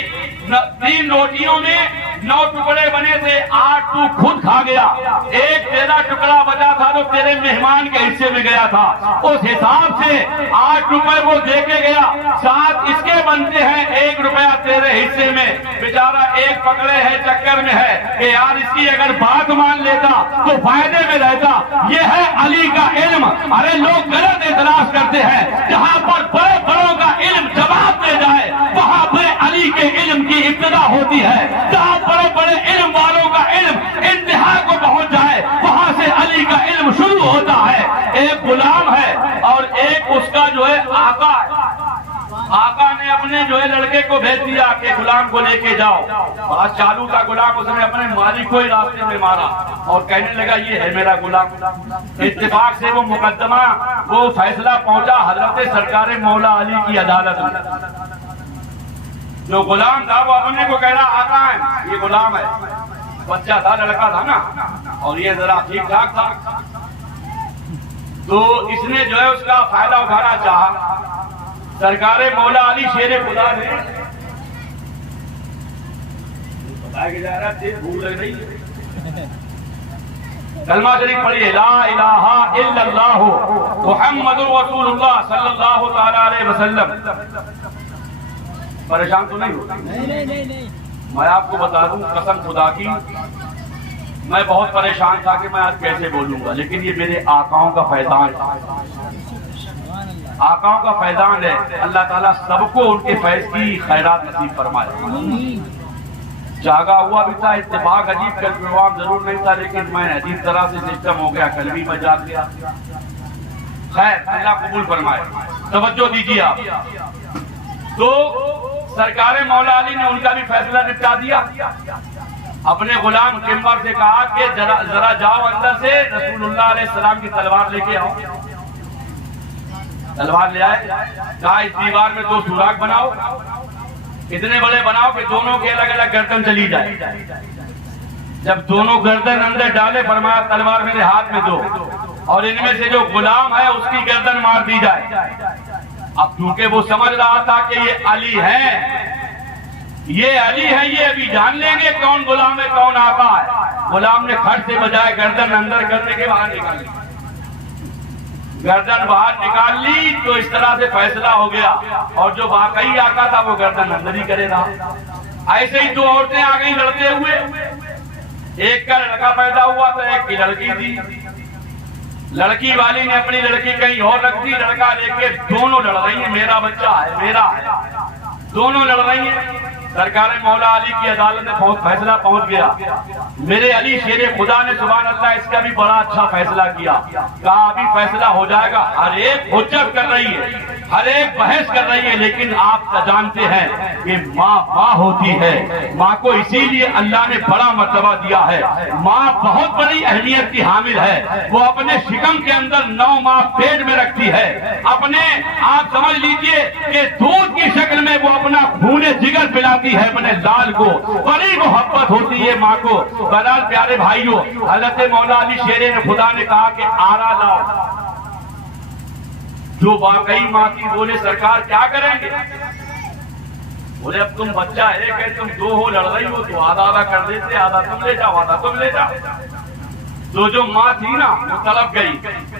3 روٹیوں میں 9 ٹکڑے بنے تھے، 8 تو خود کھا گیا، 1 تیرا ٹکڑا بچا تھا تو تیرے مہمان کے حصے میں گیا تھا، اس حساب سے 8 روپے وہ دے کے گیا، 7 اس کے بنتے ہیں، 1 روپیہ تیرے حصے میں۔ بیچارہ 1 پکڑے ہے چکر میں ہے کہ یار اس کی اگر بات مان لیتا تو فائدے میں رہتا۔ یہ ہے علی کا علم۔ ارے لوگ غلط اعتراض کرتے ہیں، جہاں پر بڑے بڑوں کا علم جواب دے جائے وہاں پہ علی کے علم کی ابتدا ہوتی ہے، جہاں بڑے بڑے علم والوں کا علم انتہا کو پہنچ جائے وہاں سے علی کا علم شروع ہوتا ہے۔ ایک غلام ہے اور ایک اس کا جو ہے آقا ہے، آقا نے اپنے جو ہے لڑکے کو بھیج دیا کہ غلام کو لے کے جاؤ، بڑا چالو تھا غلام، اس نے اپنے مالک کو ہی راستے میں مارا اور کہنے لگا یہ ہے میرا غلام۔ اتفاق سے وہ مقدمہ وہ فیصلہ پہنچا حضرت سرکار مولا علی کی عدالت میں۔ جو غلام تھا وہ اپنے کو کہہ رہا آقا ہے یہ غلام ہے، بچہ تھا لڑکا تھا نا اور یہ ذرا ٹھیک ٹھاک تھا، تو اس نے جو ہے اس کا فائدہ اٹھانا چاہا۔ سرکار مولا علی شیر خدا نے بتایا کہ جا رہا تیز بھوک لگ رہی ہے، کلمہ شریف پڑھیے لا الہ الا اللہ محمد رسول اللہ صلی اللہ تعالی علیہ وسلم۔ پریشان تو نہیں ہوتا؟ میں آپ کو بتا دوں قسم خدا کی میں بہت پریشان تھا کہ میں آج کیسے بولوں گا، لیکن یہ میرے آقاؤں کا فیضان ہے، آقاؤں کا فیضان ہے۔ اللہ تعالیٰ سب کو ان کے فیض کی خیرات نصیب فرمائے۔ جاگا ہوا بھی تھا، اتفاق عجیب کا پروگرام ضرور نہیں تھا لیکن میں عجیب طرح سے سسٹم ہو گیا، کل بھی میں جاگ گیا۔ خیر اللہ قبول فرمائے، توجہ دیجیے آپ۔ تو سرکار مولا علی نے ان کا بھی فیصلہ نپٹا دیا، اپنے غلام قمر سے کہا کہ ذرا جاؤ اندر سے رسول اللہ علیہ السلام کی تلوار لے کے آؤ۔ تلوار لے آئے، کہا اس دیوار میں 2 سوراخ بناؤ، اتنے بڑے بناؤ کہ دونوں کے الگ الگ گردن چلی جائے۔ جب دونوں گردن اندر ڈالے فرمایا تلوار میرے ہاتھ میں دو اور ان میں سے جو غلام ہے اس کی گردن مار دی جائے۔ اب کیونکہ وہ سمجھ رہا تھا کہ یہ علی ہے، یہ علی ہے، یہ ابھی جان لیں گے کون غلام ہے کون آقا ہے۔ غلام نے کھٹ سے بجائے گردن اندر کرنے کے باہر نکال لی، گردن باہر نکال لی تو اس طرح سے فیصلہ ہو گیا، اور جو واقعی آقا تھا وہ گردن اندر ہی کرے گا۔ ایسے ہی 2 عورتیں آ گئی لڑتے ہوئے، ایک کا لڑکا پیدا ہوا تو ایک کی لڑکی تھی، لڑکی والی نے اپنی لڑکی کہیں اور رکھ دی، لڑکا لے کے دونوں لڑ رہی ہیں میرا بچہ ہے میرا ہے، دونوں لڑ رہی ہیں۔ سرکار مولا علی کی عدالت میں فیصلہ پہنچ گیا، میرے علی شیر خدا نے سبحان اللہ اس کا بھی بڑا اچھا فیصلہ کیا، کہا ابھی فیصلہ ہو جائے گا۔ ہر ایک حجت کر رہی ہے، ہر ایک بحث کر رہی ہے، لیکن آپ جانتے ہیں کہ ماں ماں ہوتی ہے، ماں کو اسی لیے اللہ نے بڑا مرتبہ دیا ہے۔ ماں بہت بڑی اہمیت کی حامل ہے، وہ اپنے شکم کے اندر 9 ماہ پیٹ میں رکھتی ہے، اپنے آپ سمجھ لیجئے کہ دودھ کی شکل میں وہ اپنا خون جگر پلاتی ہے اپنے لال کو، بڑی محبت ہوتی ہے ماں کو۔ بہرحال پیارے بھائیوں، حضرت مولا علی شیر خدا نے کہا کہ آرا لاؤ، جو واقعی ماں کی بولے سرکار کیا کریں گے؟ بولے اب تم بچہ ایک ہے، تم 2 ہو لڑ رہی ہو تو آدھا آدھا کر دیتے، آدھا تم لے جاؤ آدھا تم لے جاؤ۔ تو جو ماں تھی نا وہ طلب گئی،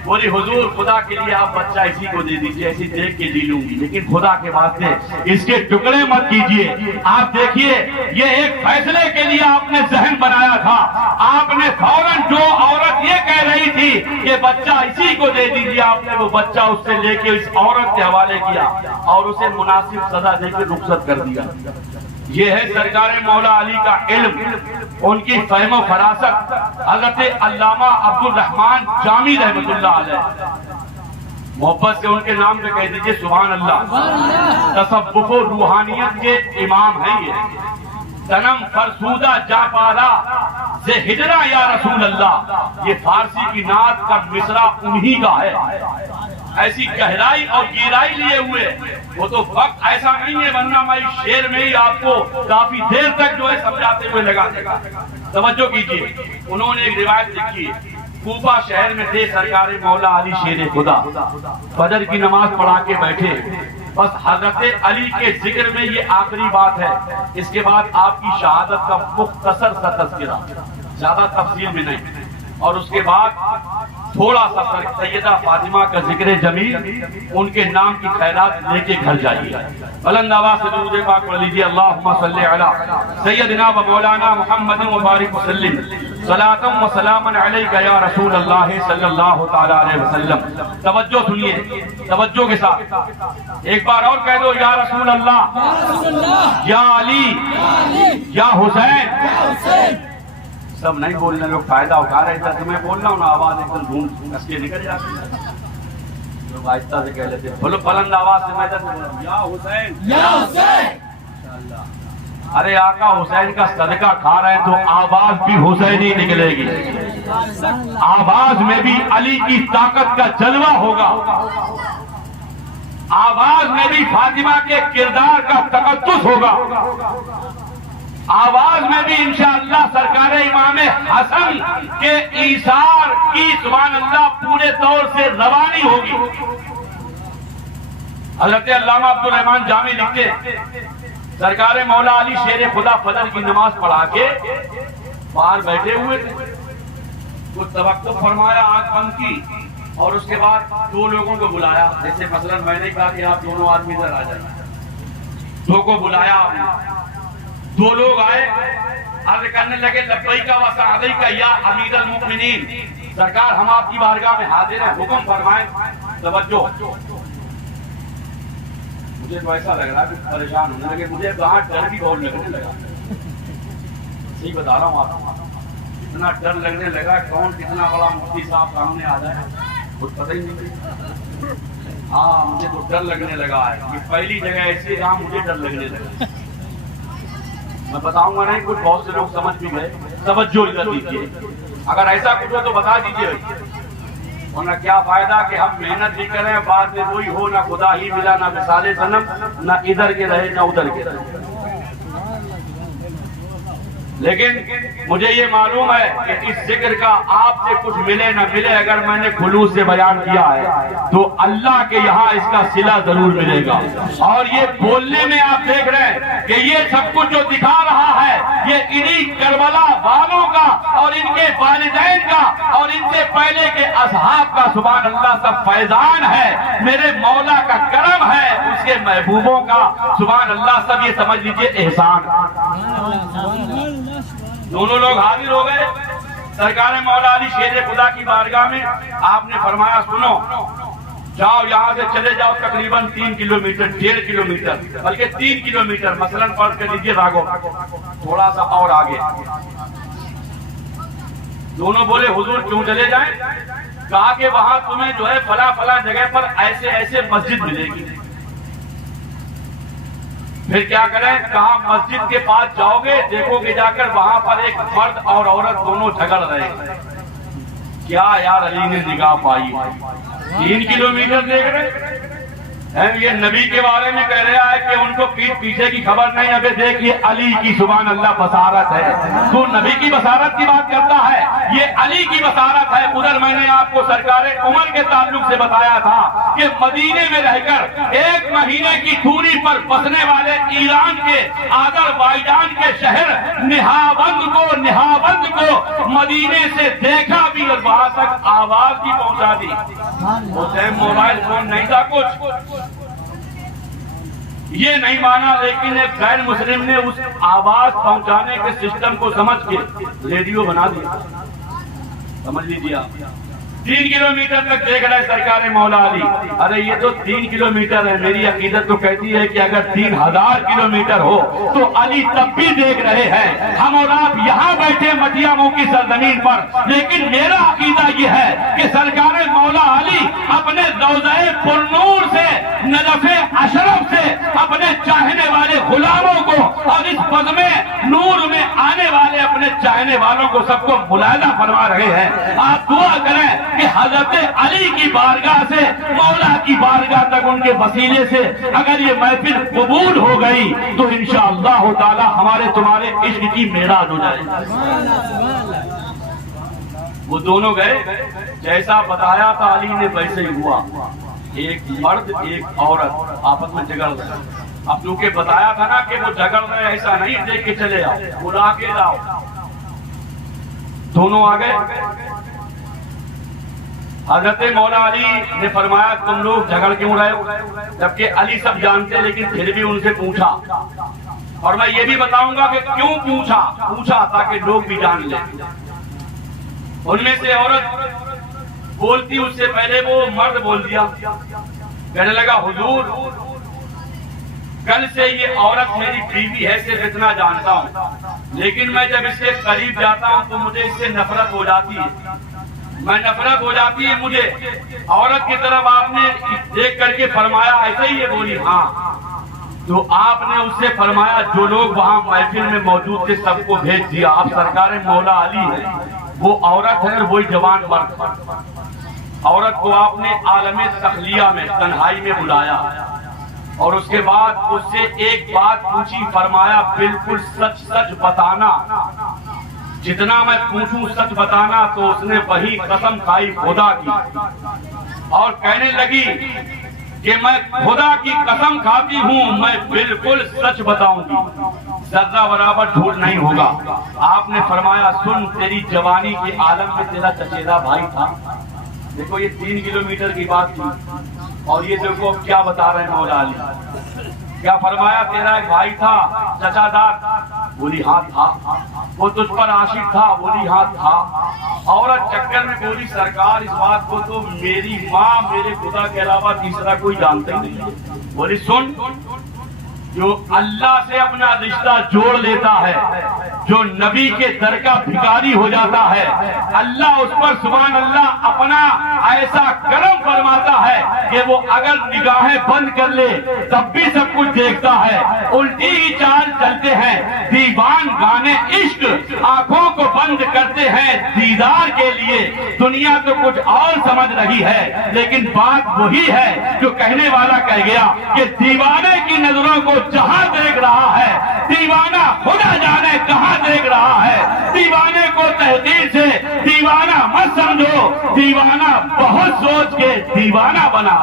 بولی حضور خدا کے لیے آپ بچہ اسی کو دے دیجئے، ایسی دیکھ کے جی لوں گی، لیکن خدا کے واسطے اس کے ٹکڑے مت کیجئے۔ آپ دیکھیے یہ ایک فیصلے کے لیے آپ نے ذہن بنایا تھا، آپ نے فوراً جو عورت یہ کہہ رہی تھی کہ بچہ اسی کو دے دیجئے، آپ نے وہ بچہ اس سے لے کے اس عورت کے حوالے کیا اور اسے مناسب سزا دے کے رخصت کر دیا۔ یہ ہے سرکار مولا علی کا علم، ان کی فہم و فراست۔ حضرت علامہ عبد الرحمن جامی رحمۃ اللہ علیہ، محبت سے ان کے نام پہ کہہ دیجئے سبحان اللہ۔ تصوف و روحانیت کے امام ہیں یہ۔ تنم فرسودہ جا پارا سے ہجرا یا رسول اللہ، یہ فارسی کی نعت کا مصرع انہی کا ہے۔ ایسی گہرائی اور گہرائی لیے ہوئے، وہ تو وقت ایسا نہیں ہے ورنہ میں اس شعر میں ہی آپ کو کافی دیر تک جو ہے سمجھاتے ہوئے لگا دے گا۔ توجہ کیجیے، انہوں نے ایک روایت لکھی ہے، کوفہ شہر میں تھے سرکار مولا علی شیر خدا، فجر کی نماز پڑھا کے بیٹھے، بس حضرت علی کے ذکر میں یہ آخری بات ہے، اس کے بعد آپ کی شہادت کا مختصر سا تذکرہ، زیادہ تفصیل میں نہیں، اور اس کے بعد تھوڑا سا سیدہ فاطمہ کا ذکر جمیل، ان کے نام کی خیرات لے کے گھر جائیے۔ بلند آواز سے درود پاک پڑھ لیجیے، اللہم صلی علی سیدنا و مولانا محمد مبارک وسلم، صلاۃ و سلام علیک یا رسول اللہ صلی اللہ تعالی علیہ وسلم۔ توجہ سنیے، توجہ کے ساتھ ایک بار اور کہہ دو، یا رسول اللہ، یا علی، یا حسین۔ سب نہیں بولنے، لوگ فائدہ اٹھا رہے تھے، میں بول رہا ہوں نا، آواز ایک دم دھون کس کے نکل جاتی ہے، لوگ آہستہ سے کہہ لیتے ہیں، بولو بلند آواز سے، میں یا حسین، یا حسین۔ ارے آقا حسین کا صدقہ کھا رہے ہیں تو آواز بھی حسین ہی نکلے گی، آواز میں بھی علی کی طاقت کا جلوہ ہوگا، آواز میں بھی فاطمہ کے کردار کا تقدس ہوگا، آواز میں بھی انشاءاللہ سرکار امام حسن کے ایثار کی سبحان اللہ پورے طور سے روانی ہوگی۔ حضرت علامہ عبد الرحمن جامی لکھتے، سرکار مولا علی شیر خدا فجر کی نماز پڑھا کے باہر بیٹھے ہوئے تھے، کچھ توقف فرمایا، آنکھ بند کی، اور اس کے بعد دو لوگوں کو بلایا، جیسے مثلا میں نے کہا کہ آپ دونوں آدمی ادھر آ جائیں، دو کو بلایا آپ نے، دو لوگ آئے، عرض کرنے لگے لبیک و سعدیک یا امیر المؤمنین، سرکار ہم آپ کی بارگاہ میں حاضر ہیں، حکم فرمائیں۔ توجہ، مجھے تو ایسا لگ رہا ہے کہ پریشان ہونے لگے، مجھے وہاں ڈر بھی بہت لگنے لگا، صحیح بتا رہا ہوں آپ کو، اتنا ڈر لگنے لگا، کون کتنا بڑا مفتی صاحب سامنے آ جائے کچھ پتہ ہی نہیں۔ ہاں مجھے تو ڈر لگنے لگا ہے، یہ پہلی جگہ ایسی جہاں مجھے ڈر لگنے لگا، میں بتاؤں گا نہیں، کچھ بہت سے لوگ سمجھ بھی گئے، توجہ ادھر دیجیے، اگر ایسا کچھ ہو تو بتا دیجیے، ورنہ کیا فائدہ کہ ہم محنت بھی کریں، بعد میں وہی ہو، نہ خدا ہی ملا، نہ مثال صنم، نہ ادھر کے رہے نہ ادھر کے رہے۔ لیکن مجھے یہ معلوم ہے کہ اس ذکر کا آپ سے کچھ ملے نہ ملے، اگر میں نے خلوص سے بیان کیا ہے تو اللہ کے یہاں اس کا صلہ ضرور ملے گا۔ اور یہ بولنے میں آپ دیکھ رہے ہیں کہ یہ سب کچھ جو دکھا رہا ہے، یہ انہی کربلا والوں کا اور ان کے والدین کا اور ان سے پہلے کے اصحاب کا سبحان اللہ سب فیضان ہے، میرے مولا کا کرم ہے، اس کے محبوبوں کا سبحان اللہ سب یہ سمجھ لیجئے احسان۔ دونوں لوگ حاضر ہو گئے سرکار مولا علی شیر خدا کی بارگاہ میں، آپ نے فرمایا سنو، جاؤ یہاں سے چلے جاؤ تقریباً 3 کلومیٹر، 1.5 کلومیٹر بلکہ 3 کلومیٹر، مثلا فرض کر لیجیے راگو تھوڑا سا اور آگے۔ دونوں بولے حضور کیوں چلے جائیں؟ کہا کہ وہاں تمہیں جو ہے فلاں فلاں جگہ پر ایسے ایسے مسجد ملے گی۔ پھر کیا کریں؟ کہا مسجد کے پاس جاؤ گے، دیکھو گے جا کر وہاں پر ایک مرد اور عورت دونوں جھگڑ رہے ہیں۔ کیا یار علی نے نگاہ پائی، 3 کلومیٹر دیکھ رہے ہیں، یہ نبی کے بارے میں کہہ رہا ہے کہ ان کو پیٹ پیچھے کی خبر نہیں، ابھی دیکھیے علی کی سبحان اللہ بصارت ہے، تو نبی کی بصارت کی بات کرتا ہے، یہ علی کی بصارت ہے۔ ادھر میں نے آپ کو سرکار عمر کے تعلق سے بتایا تھا کہ مدینے میں رہ کر 1 مہینے کی دوری پر بسنے والے ایران کے آذربائیجان کے شہر نہاوند کو مدینے سے دیکھا بھی اور وہاں تک آواز بھی پہنچا دی۔ اسے موبائل فون نہیں تھا کچھ، یہ نہیں مانا، لیکن ایک غیر مسلم نے اس آواز پہنچانے کے سسٹم کو سمجھ کے ریڈیو بنا دیا، سمجھ لیجیے آپ۔ 3 کلومیٹر تک دیکھ رہے سرکار مولا علی. ارے یہ تو 3 کلومیٹر ہے، میری عقیدت تو کہتی ہے کہ اگر 3000 کلومیٹر ہو تو علی تب بھی دیکھ رہے ہیں. ہم اور آپ یہاں بیٹھے مٹیاموں کی سرزمین پر، لیکن میرا عقیدہ یہ ہے کہ سرکار مولا علی اپنے روضہ پرنور سے، نجف اشرف سے اپنے چاہنے والے غلاموں کو اور اس بزم نور میں آنے والے اپنے چاہنے والوں کو سب کو ملاحظہ فرما رہے ہیں. آپ دعا کریں کہ حضرت علی کی بارگاہ سے مولا کی بارگاہ تک ان کے وسیلے سے اگر یہ محفل قبول ہو گئی تو انشاءاللہ تعالی ہمارے تمہارے عشق کی معراج ہو جائے. وہ دونوں گئے، جیسا بتایا تھا علی نے ویسے ہی ہوا. ایک مرد ایک عورت آپس میں جھگڑ رہے. اب کیونکہ بتایا تھا نا کہ وہ جھگڑ رہے، ایسا نہیں دیکھ کے چلے آؤ، بلا کے لاؤ. دونوں آ گئے. حضرت مولا علی نے فرمایا تم لوگ جھگڑ کیوں رہے ہو؟ جبکہ علی سب جانتے لیکن پھر بھی ان سے پوچھا، اور میں یہ بھی بتاؤں گا کہ کیوں پوچھا تاکہ لوگ بھی جان لیں. ان میں سے عورت بولتی، اس سے پہلے وہ مرد بول دیا، کہنے لگا حضور کل سے یہ عورت میری بیوی ہے، صرف اتنا جانتا ہوں، لیکن میں جب اس کے قریب جاتا ہوں تو مجھے اس سے نفرت ہو جاتی ہے. نفرت ہو جاتی ہے مجھے. عورت کی طرف آپ نے دیکھ کر کے فرمایا ایسے ہی یہ بولی ہاں. تو آپ نے اس سے فرمایا جو لوگ وہاں محفل میں موجود تھے سب کو بھیج دیا. آپ سرکار مولا علی ہے، وہ عورت ہے اور وہی جوان مرد. عورت کو آپ نے عالم تخلیہ میں تنہائی میں بلایا اور اس کے بعد اس سے ایک بات پوچھی. فرمایا بالکل سچ سچ بتانا، جتنا میں پوچھوں سچ بتانا. تو اس نے وہی قسم کھائی خدا کی اور کہنے لگی کہ میں خدا کی قسم کھاتی ہوں میں بالکل سچ بتاؤں گی، ذرہ برابر جھوٹ نہیں ہوگا. آپ نے فرمایا سن، تیری جوانی کے عالم میں تیرا چچیرا بھائی تھا. دیکھو یہ 3 کلومیٹر کی بات تھی اور یہ دیکھو کیا بتا رہے ہیں مولا علی. کیا فرمایا تیرا ایک بھائی تھا چچا دار؟ بولی ہاں تھا. وہ تجھ پر عاشق تھا؟ بولی ہاں تھا. عورت چکر میں بولی سرکار اس بات کو تو میری ماں میرے خدا کے علاوہ تیسرا کوئی جانتا ہی نہیں. بولی سن، جو اللہ سے اپنا رشتہ جوڑ لیتا ہے، جو نبی کے در کا بھکاری ہو جاتا ہے، اللہ اس پر سبحان اللہ اپنا ایسا کرم فرماتا ہے کہ وہ اگر نگاہیں بند کر لے تب بھی سب کچھ دیکھتا ہے. الٹی ہی چال چلتے ہیں دیوان گانے عشق، آنکھوں کو بند کرتے ہیں دیدار کے لیے. دنیا تو کچھ اور سمجھ رہی ہے لیکن بات وہی ہے جو کہنے والا کہہ گیا کہ دیوانے کی نظروں کو جہاں دیکھ رہا ہے دیوانہ خدا جانے کہاں دیکھ رہا ہے. دیوانے کو تحقیر سے دیوانہ مت سمجھو، دیوانہ بہت سوچ کے دیوانہ بنا.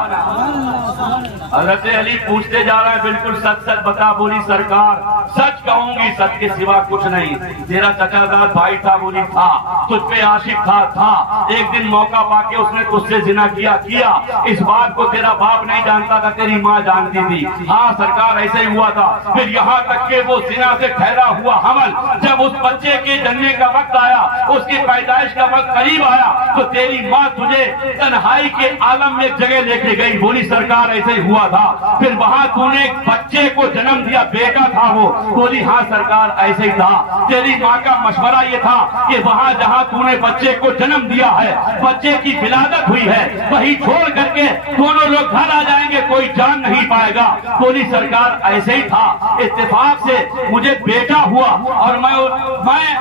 حضرت علی پوچھتے جا رہا ہے بالکل سچ سچ بتا. بولی سرکار سچ کہوں گی، سچ کے سوا کچھ نہیں. تیرا چچا داد بھائی تھا؟ بولی تھا. تجھ پہ عاشق تھا. ایک دن موقع پا کے اس نے تجھ سے زنا کیا. اس بات کو تیرا باپ نہیں جانتا تھا، تیری ماں جانتی تھی. ہاں سرکار ایسے ہی ہوا تھا. پھر یہاں تک کہ وہ زنا سے ٹھہرا ہوا حمل جب اس بچے کے جننے کا وقت آیا، اس کی پیدائش کا وقت قریب آیا تو تیری ماں تجھے تنہائی کے عالم میں ایک جگہ لے کے گئی. بولی سرکار ایسے ہی ہوا تھا. پھر وہاں تو نے ایک بچے کو جنم دیا، بیٹا تھا وہ. بولی ہاں سرکار ایسے ہی تھا. تیری ماں کا مشورہ یہ تھا کہ وہاں جہاں تو نے بچے کو جنم دیا ہے، بچے کی ولادت ہوئی ہے، وہی چھوڑ کر کے دونوں لوگ گھر آ جائیں گے، کوئی جان نہیں پائے گا. بولی سرکار ایسے ہی تھا. اتفاق سے مجھے بیٹا ہوا اور میں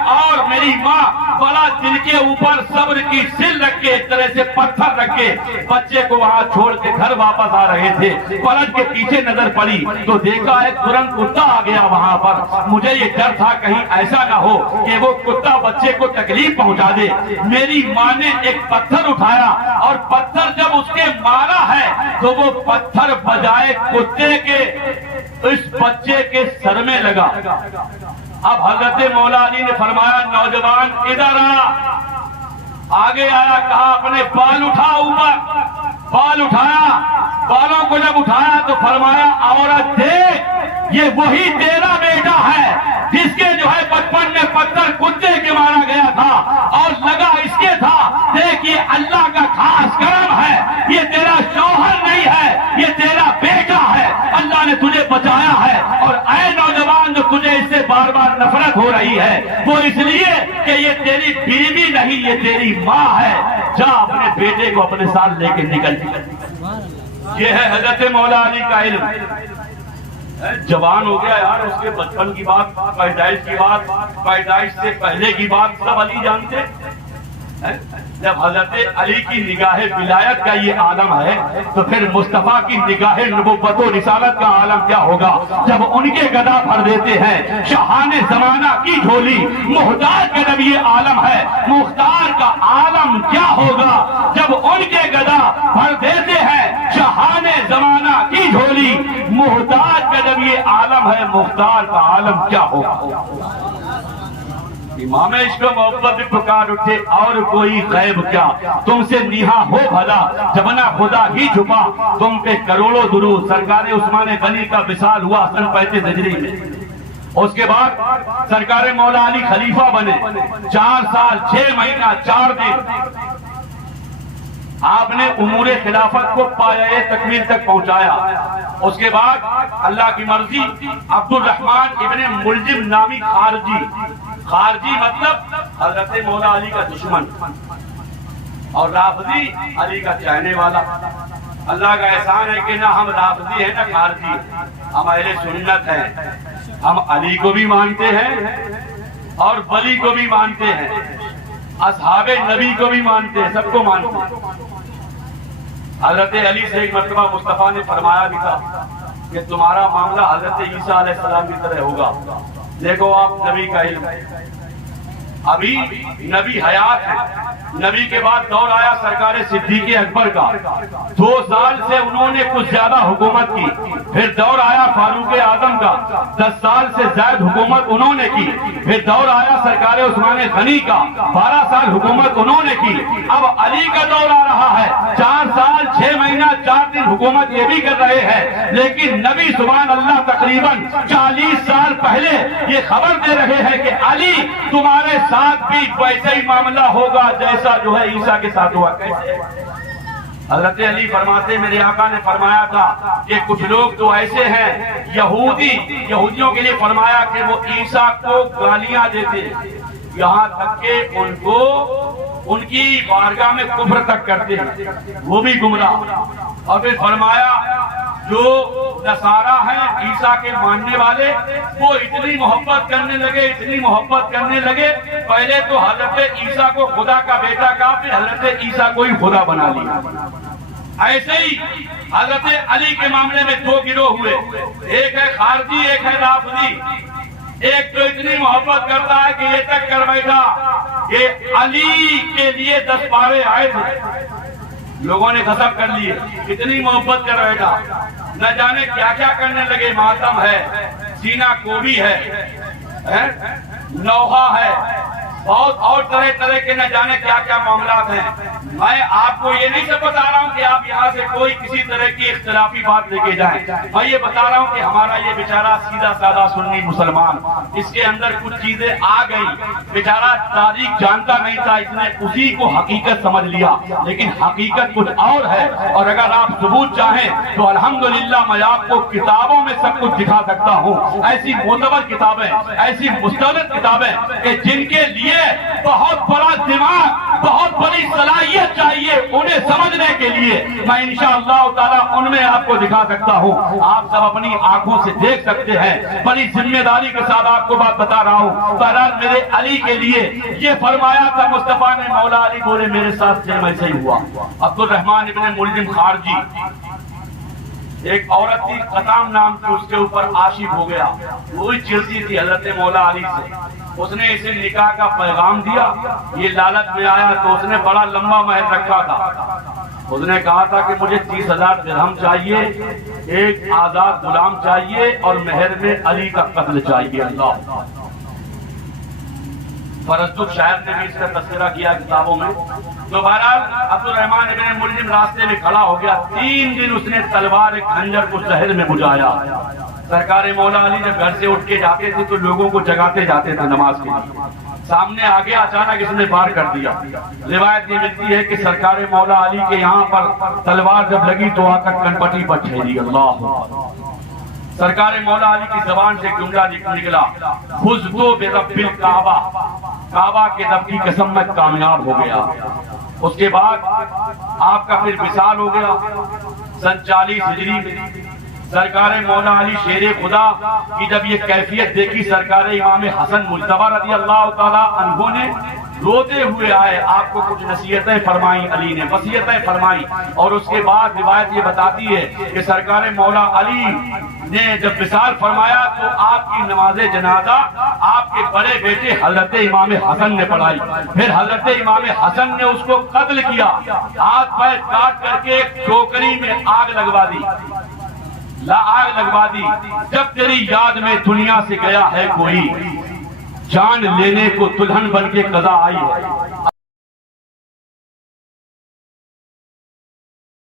اور میری ماں بڑا دل کے اوپر صبر کی سل رکھ کے ایک طرح سے پتھر رکھ کے بچے کو وہاں چھوڑ کے گھر واپس آ رہے تھے. پلٹ کے پیچھے نظر پڑی تو دیکھا ایک ترنت کتا آ گیا وہاں پر. مجھے یہ ڈر تھا کہیں ایسا نہ ہو کہ وہ کتا بچے کو تکلیف پہنچا دے. میری ماں نے ایک پتھر اٹھایا اور پتھر جب اس کے مارا ہے تو وہ پتھر بجائے کتے کے اس بچے کے سر میں لگا. اب حضرت مولا علی نے فرمایا نوجوان ادھر آگے آیا، کہا اپنے بال اٹھا اوپر. بال اٹھایا، بالوں کو جب اٹھایا تو فرمایا عورت دیکھ یہ وہی تیرا بیٹا ہے جس کے جو ہے بچپن میں پتھر کتے کے مارا گیا تھا اور لگا اس کے تھا. دیکھ یہ اللہ کا ہو رہی ہے وہ اس لیے کہ یہ تیری بیوی نہیں، یہ تیری ماں ہے، جا اپنے بیٹے کو اپنے ساتھ لے کے نکل۔ یہ ہے حضرت مولا علی کا علم۔ جوان ہو گیا یار، اس کے بچپن کی بات، پیدائش کی بات، پیدائش سے پہلے کی بات سب علی جانتے۔ جب حضرت علی کی نگاہ ولایت کا یہ عالم ہے تو پھر مصطفیٰ کی نگاہ نبوت و رسالت کا عالم کیا ہوگا؟ جب ان کے گدا بھر دیتے ہیں شاہان زمانہ کی جھولی، محتاج کا جب یہ عالم ہے مختار کا عالم کیا ہوگا؟ جب ان کے گدا بھر دیتے ہیں شاہان زمانہ کی جھولی، محتاج کا جب یہ عالم ہے مختار کا عالم کیا ہوگا؟ امام عشق و محبت بھی پکار اٹھے اور کوئی غیب کیا، تم سے نیہا ہو بھلا جبنا خدا ہی چھپا، تم پہ کروڑوں درود۔ سرکار عثمان غنی کا وصال ہوا سن 35 ہجری میں۔ اس کے بعد سرکار مولا علی خلیفہ بنے، 4 سال 6 مہینہ 4 دن آپ نے امور خلافت کو پایہ تکمیل تک پہنچایا۔ اس کے بعد اللہ کی مرضی عبد الرحمن ابن ملجم نامی خارجی مطلب حضرت مولا علی کا دشمن اور رافضی علی کا چاہنے والا۔ اللہ کا احسان ہے کہ نہ ہم رافضی ہیں نہ خارجی، ہم اہل سنت ہیں، ہم علی کو بھی مانتے ہیں اور ولی کو بھی مانتے ہیں، اصحاب نبی کو بھی مانتے ہیں، سب کو مانتے ہیں۔ حضرت علی سے ایک مرتبہ مصطفیٰ نے فرمایا بھی تھا کہ تمہارا معاملہ حضرت عیسیٰ علیہ السلام کی طرح ہوگا۔ دیکھو آپ نبی کا علم، ابھی نبی حیات ہے، نبی کے بعد دور آیا سرکار صدیق اکبر کا، 2 سال سے انہوں نے کچھ زیادہ حکومت کی، پھر دور آیا فاروق اعظم کا، 10 سال سے زائد حکومت انہوں نے کی، پھر دور آیا سرکار عثمان غنی کا، 12 سال حکومت انہوں نے کی، اب علی کا دور آ رہا ہے، 4 سال 6 مہینہ 4 دن حکومت یہ بھی کر رہے ہیں، لیکن نبی سبحان اللہ تقریباً 40 سال پہلے یہ خبر دے رہے ہیں کہ علی تمہارے ساتھ بھی ویسا ہی معاملہ ہوگا جیسا جو ہے عیسیٰ کے ساتھ ہوا۔ کیسے؟ حضرت علی فرماتے میرے آقا نے فرمایا تھا کہ کچھ لوگ تو ایسے ہیں یہودیوں کے لیے فرمایا کہ وہ عیسیٰ کو گالیاں دیتے، یہاں تک کہ ان کو ان کی بارگاہ میں کفر تک کرتے ہیں، وہ بھی گمراہ۔ اور پھر فرمایا جو نصارہ ہیں عیسیٰ کے ماننے والے وہ اتنی محبت کرنے لگے پہلے تو حضرت عیسیٰ کو خدا کا بیٹا کہا، پھر حضرت عیسیٰ کو ہی خدا بنا لیا۔ ایسے ہی حضرت علی کے معاملے میں 2 گروہ ہوئے، ایک ہے خارجی ایک ہے رافضی۔ ایک تو اتنی محبت کرتا ہے کہ یہ تک کر بیٹھا کہ علی کے لیے 10 پارے آئے تھے، لوگوں نے غصب کر لیے، اتنی محبت کر بیٹھا، نہ جانے کیا کیا کرنے لگے، ماتم ہے، سینہ کوبی ہے، نوحہ ہے، بہت اور طرح کے نہ جانے کیا کیا معاملات ہیں۔ میں آپ کو یہ نہیں سب بتا رہا ہوں کہ آپ یہاں سے کوئی کسی طرح کی اختلافی بات لے کے جائیں، میں یہ بتا رہا ہوں کہ ہمارا یہ بیچارہ سیدھا سادہ سنی مسلمان، اس کے اندر کچھ چیزیں آ گئی، بیچارہ تاریخ جانتا نہیں تھا، اس نے اسی کو حقیقت سمجھ لیا، لیکن حقیقت کچھ اور ہے۔ اور اگر آپ ثبوت چاہیں تو الحمدللہ میں آپ کو کتابوں میں سب کچھ دکھا سکتا ہوں، ایسی معتبر کتابیں، ایسی مستند کتابیں کہ جن کے لیے بہت بڑا دماغ، بہت بڑی صلاحیت چاہیے انہیں سمجھنے کے لیے، میں انشاءاللہ تعالیٰ ان میں آپ کو دکھا سکتا ہوں، آپ سب اپنی آنکھوں سے دیکھ سکتے ہیں۔ بڑی ذمہ داری کے ساتھ آپ کو بات بتا رہا ہوں۔ بہرحال میرے علی کے لیے یہ فرمایا تھا مصطفیٰ نے، مولا علی بولے میرے ساتھ سیم ایسے ہی ہوا۔ عبد الرحمن ابن ملجم خارجی، ایک عورت تھی قطام نام کی، اس کے اوپر عاشق ہو گیا، وہی چڑتی تھی حضرت مولا علی سے، اس نے اسے نکاح کا پیغام دیا، یہ لالچ میں آیا تو اس نے بڑا لمبا مہر رکھا تھا، اس نے کہا تھا کہ مجھے 30,000 درہم چاہیے، ایک آزاد غلام چاہیے اور مہر میں علی کا قتل چاہیے۔ اللہ فرزدق شاعر نے بھی اس کا تذکرہ کیا کتابوں میں۔ تو بہرحال عبد الرحمن ابن ملجم راستے میں کھڑا ہو گیا، 3 دن اس نے تلوار خنجر کو زہر میں بجھایا۔ سرکار مولا علی جب گھر سے اٹھ کے جاتے تھے تو لوگوں کو جگاتے جاتے تھے نماز کے لیے، سامنے آگے اچانک اس نے وار کر دیا۔ روایت یہ ملتی ہے کہ سرکار مولا علی کے یہاں پر تلوار جب لگی تو آ کر کنپٹی پر ٹھہری۔ اللہ سرکار مولا علی کی زبان سے ایک جملہ نکلا، خذتو برب الکعبہ، کعبہ کے رب کی قسم میں کامیاب ہو گیا۔ اس کے بعد آپ کا پھر وصال ہو گیا۔ سن 40 ہجری میں سرکار مولا علی شیر خدا کی جب یہ کیفیت دیکھی، سرکار امام حسن مجتبی رضی اللہ تعالی عنہ نے روتے ہوئے آئے، آپ کو کچھ نصیحتیں فرمائیں، علی نے وصیتیں فرمائیں، اور اس کے بعد روایت یہ بتاتی ہے کہ سرکار مولا علی نے جب وصال فرمایا تو آپ کی نماز جنازہ آپ کے بڑے بیٹے حضرت امام حسن نے پڑھائی۔ پھر حضرت امام حسن نے اس کو قتل کیا، ہاتھ پیر کاٹ کر کے ایک ٹوکری میں آگ لگوا دی، آگ لگوا دی۔ جب تیری یاد میں دنیا سے گیا ہے کوئی، جان لینے کو دلہن بن کے قضا آئی ہے۔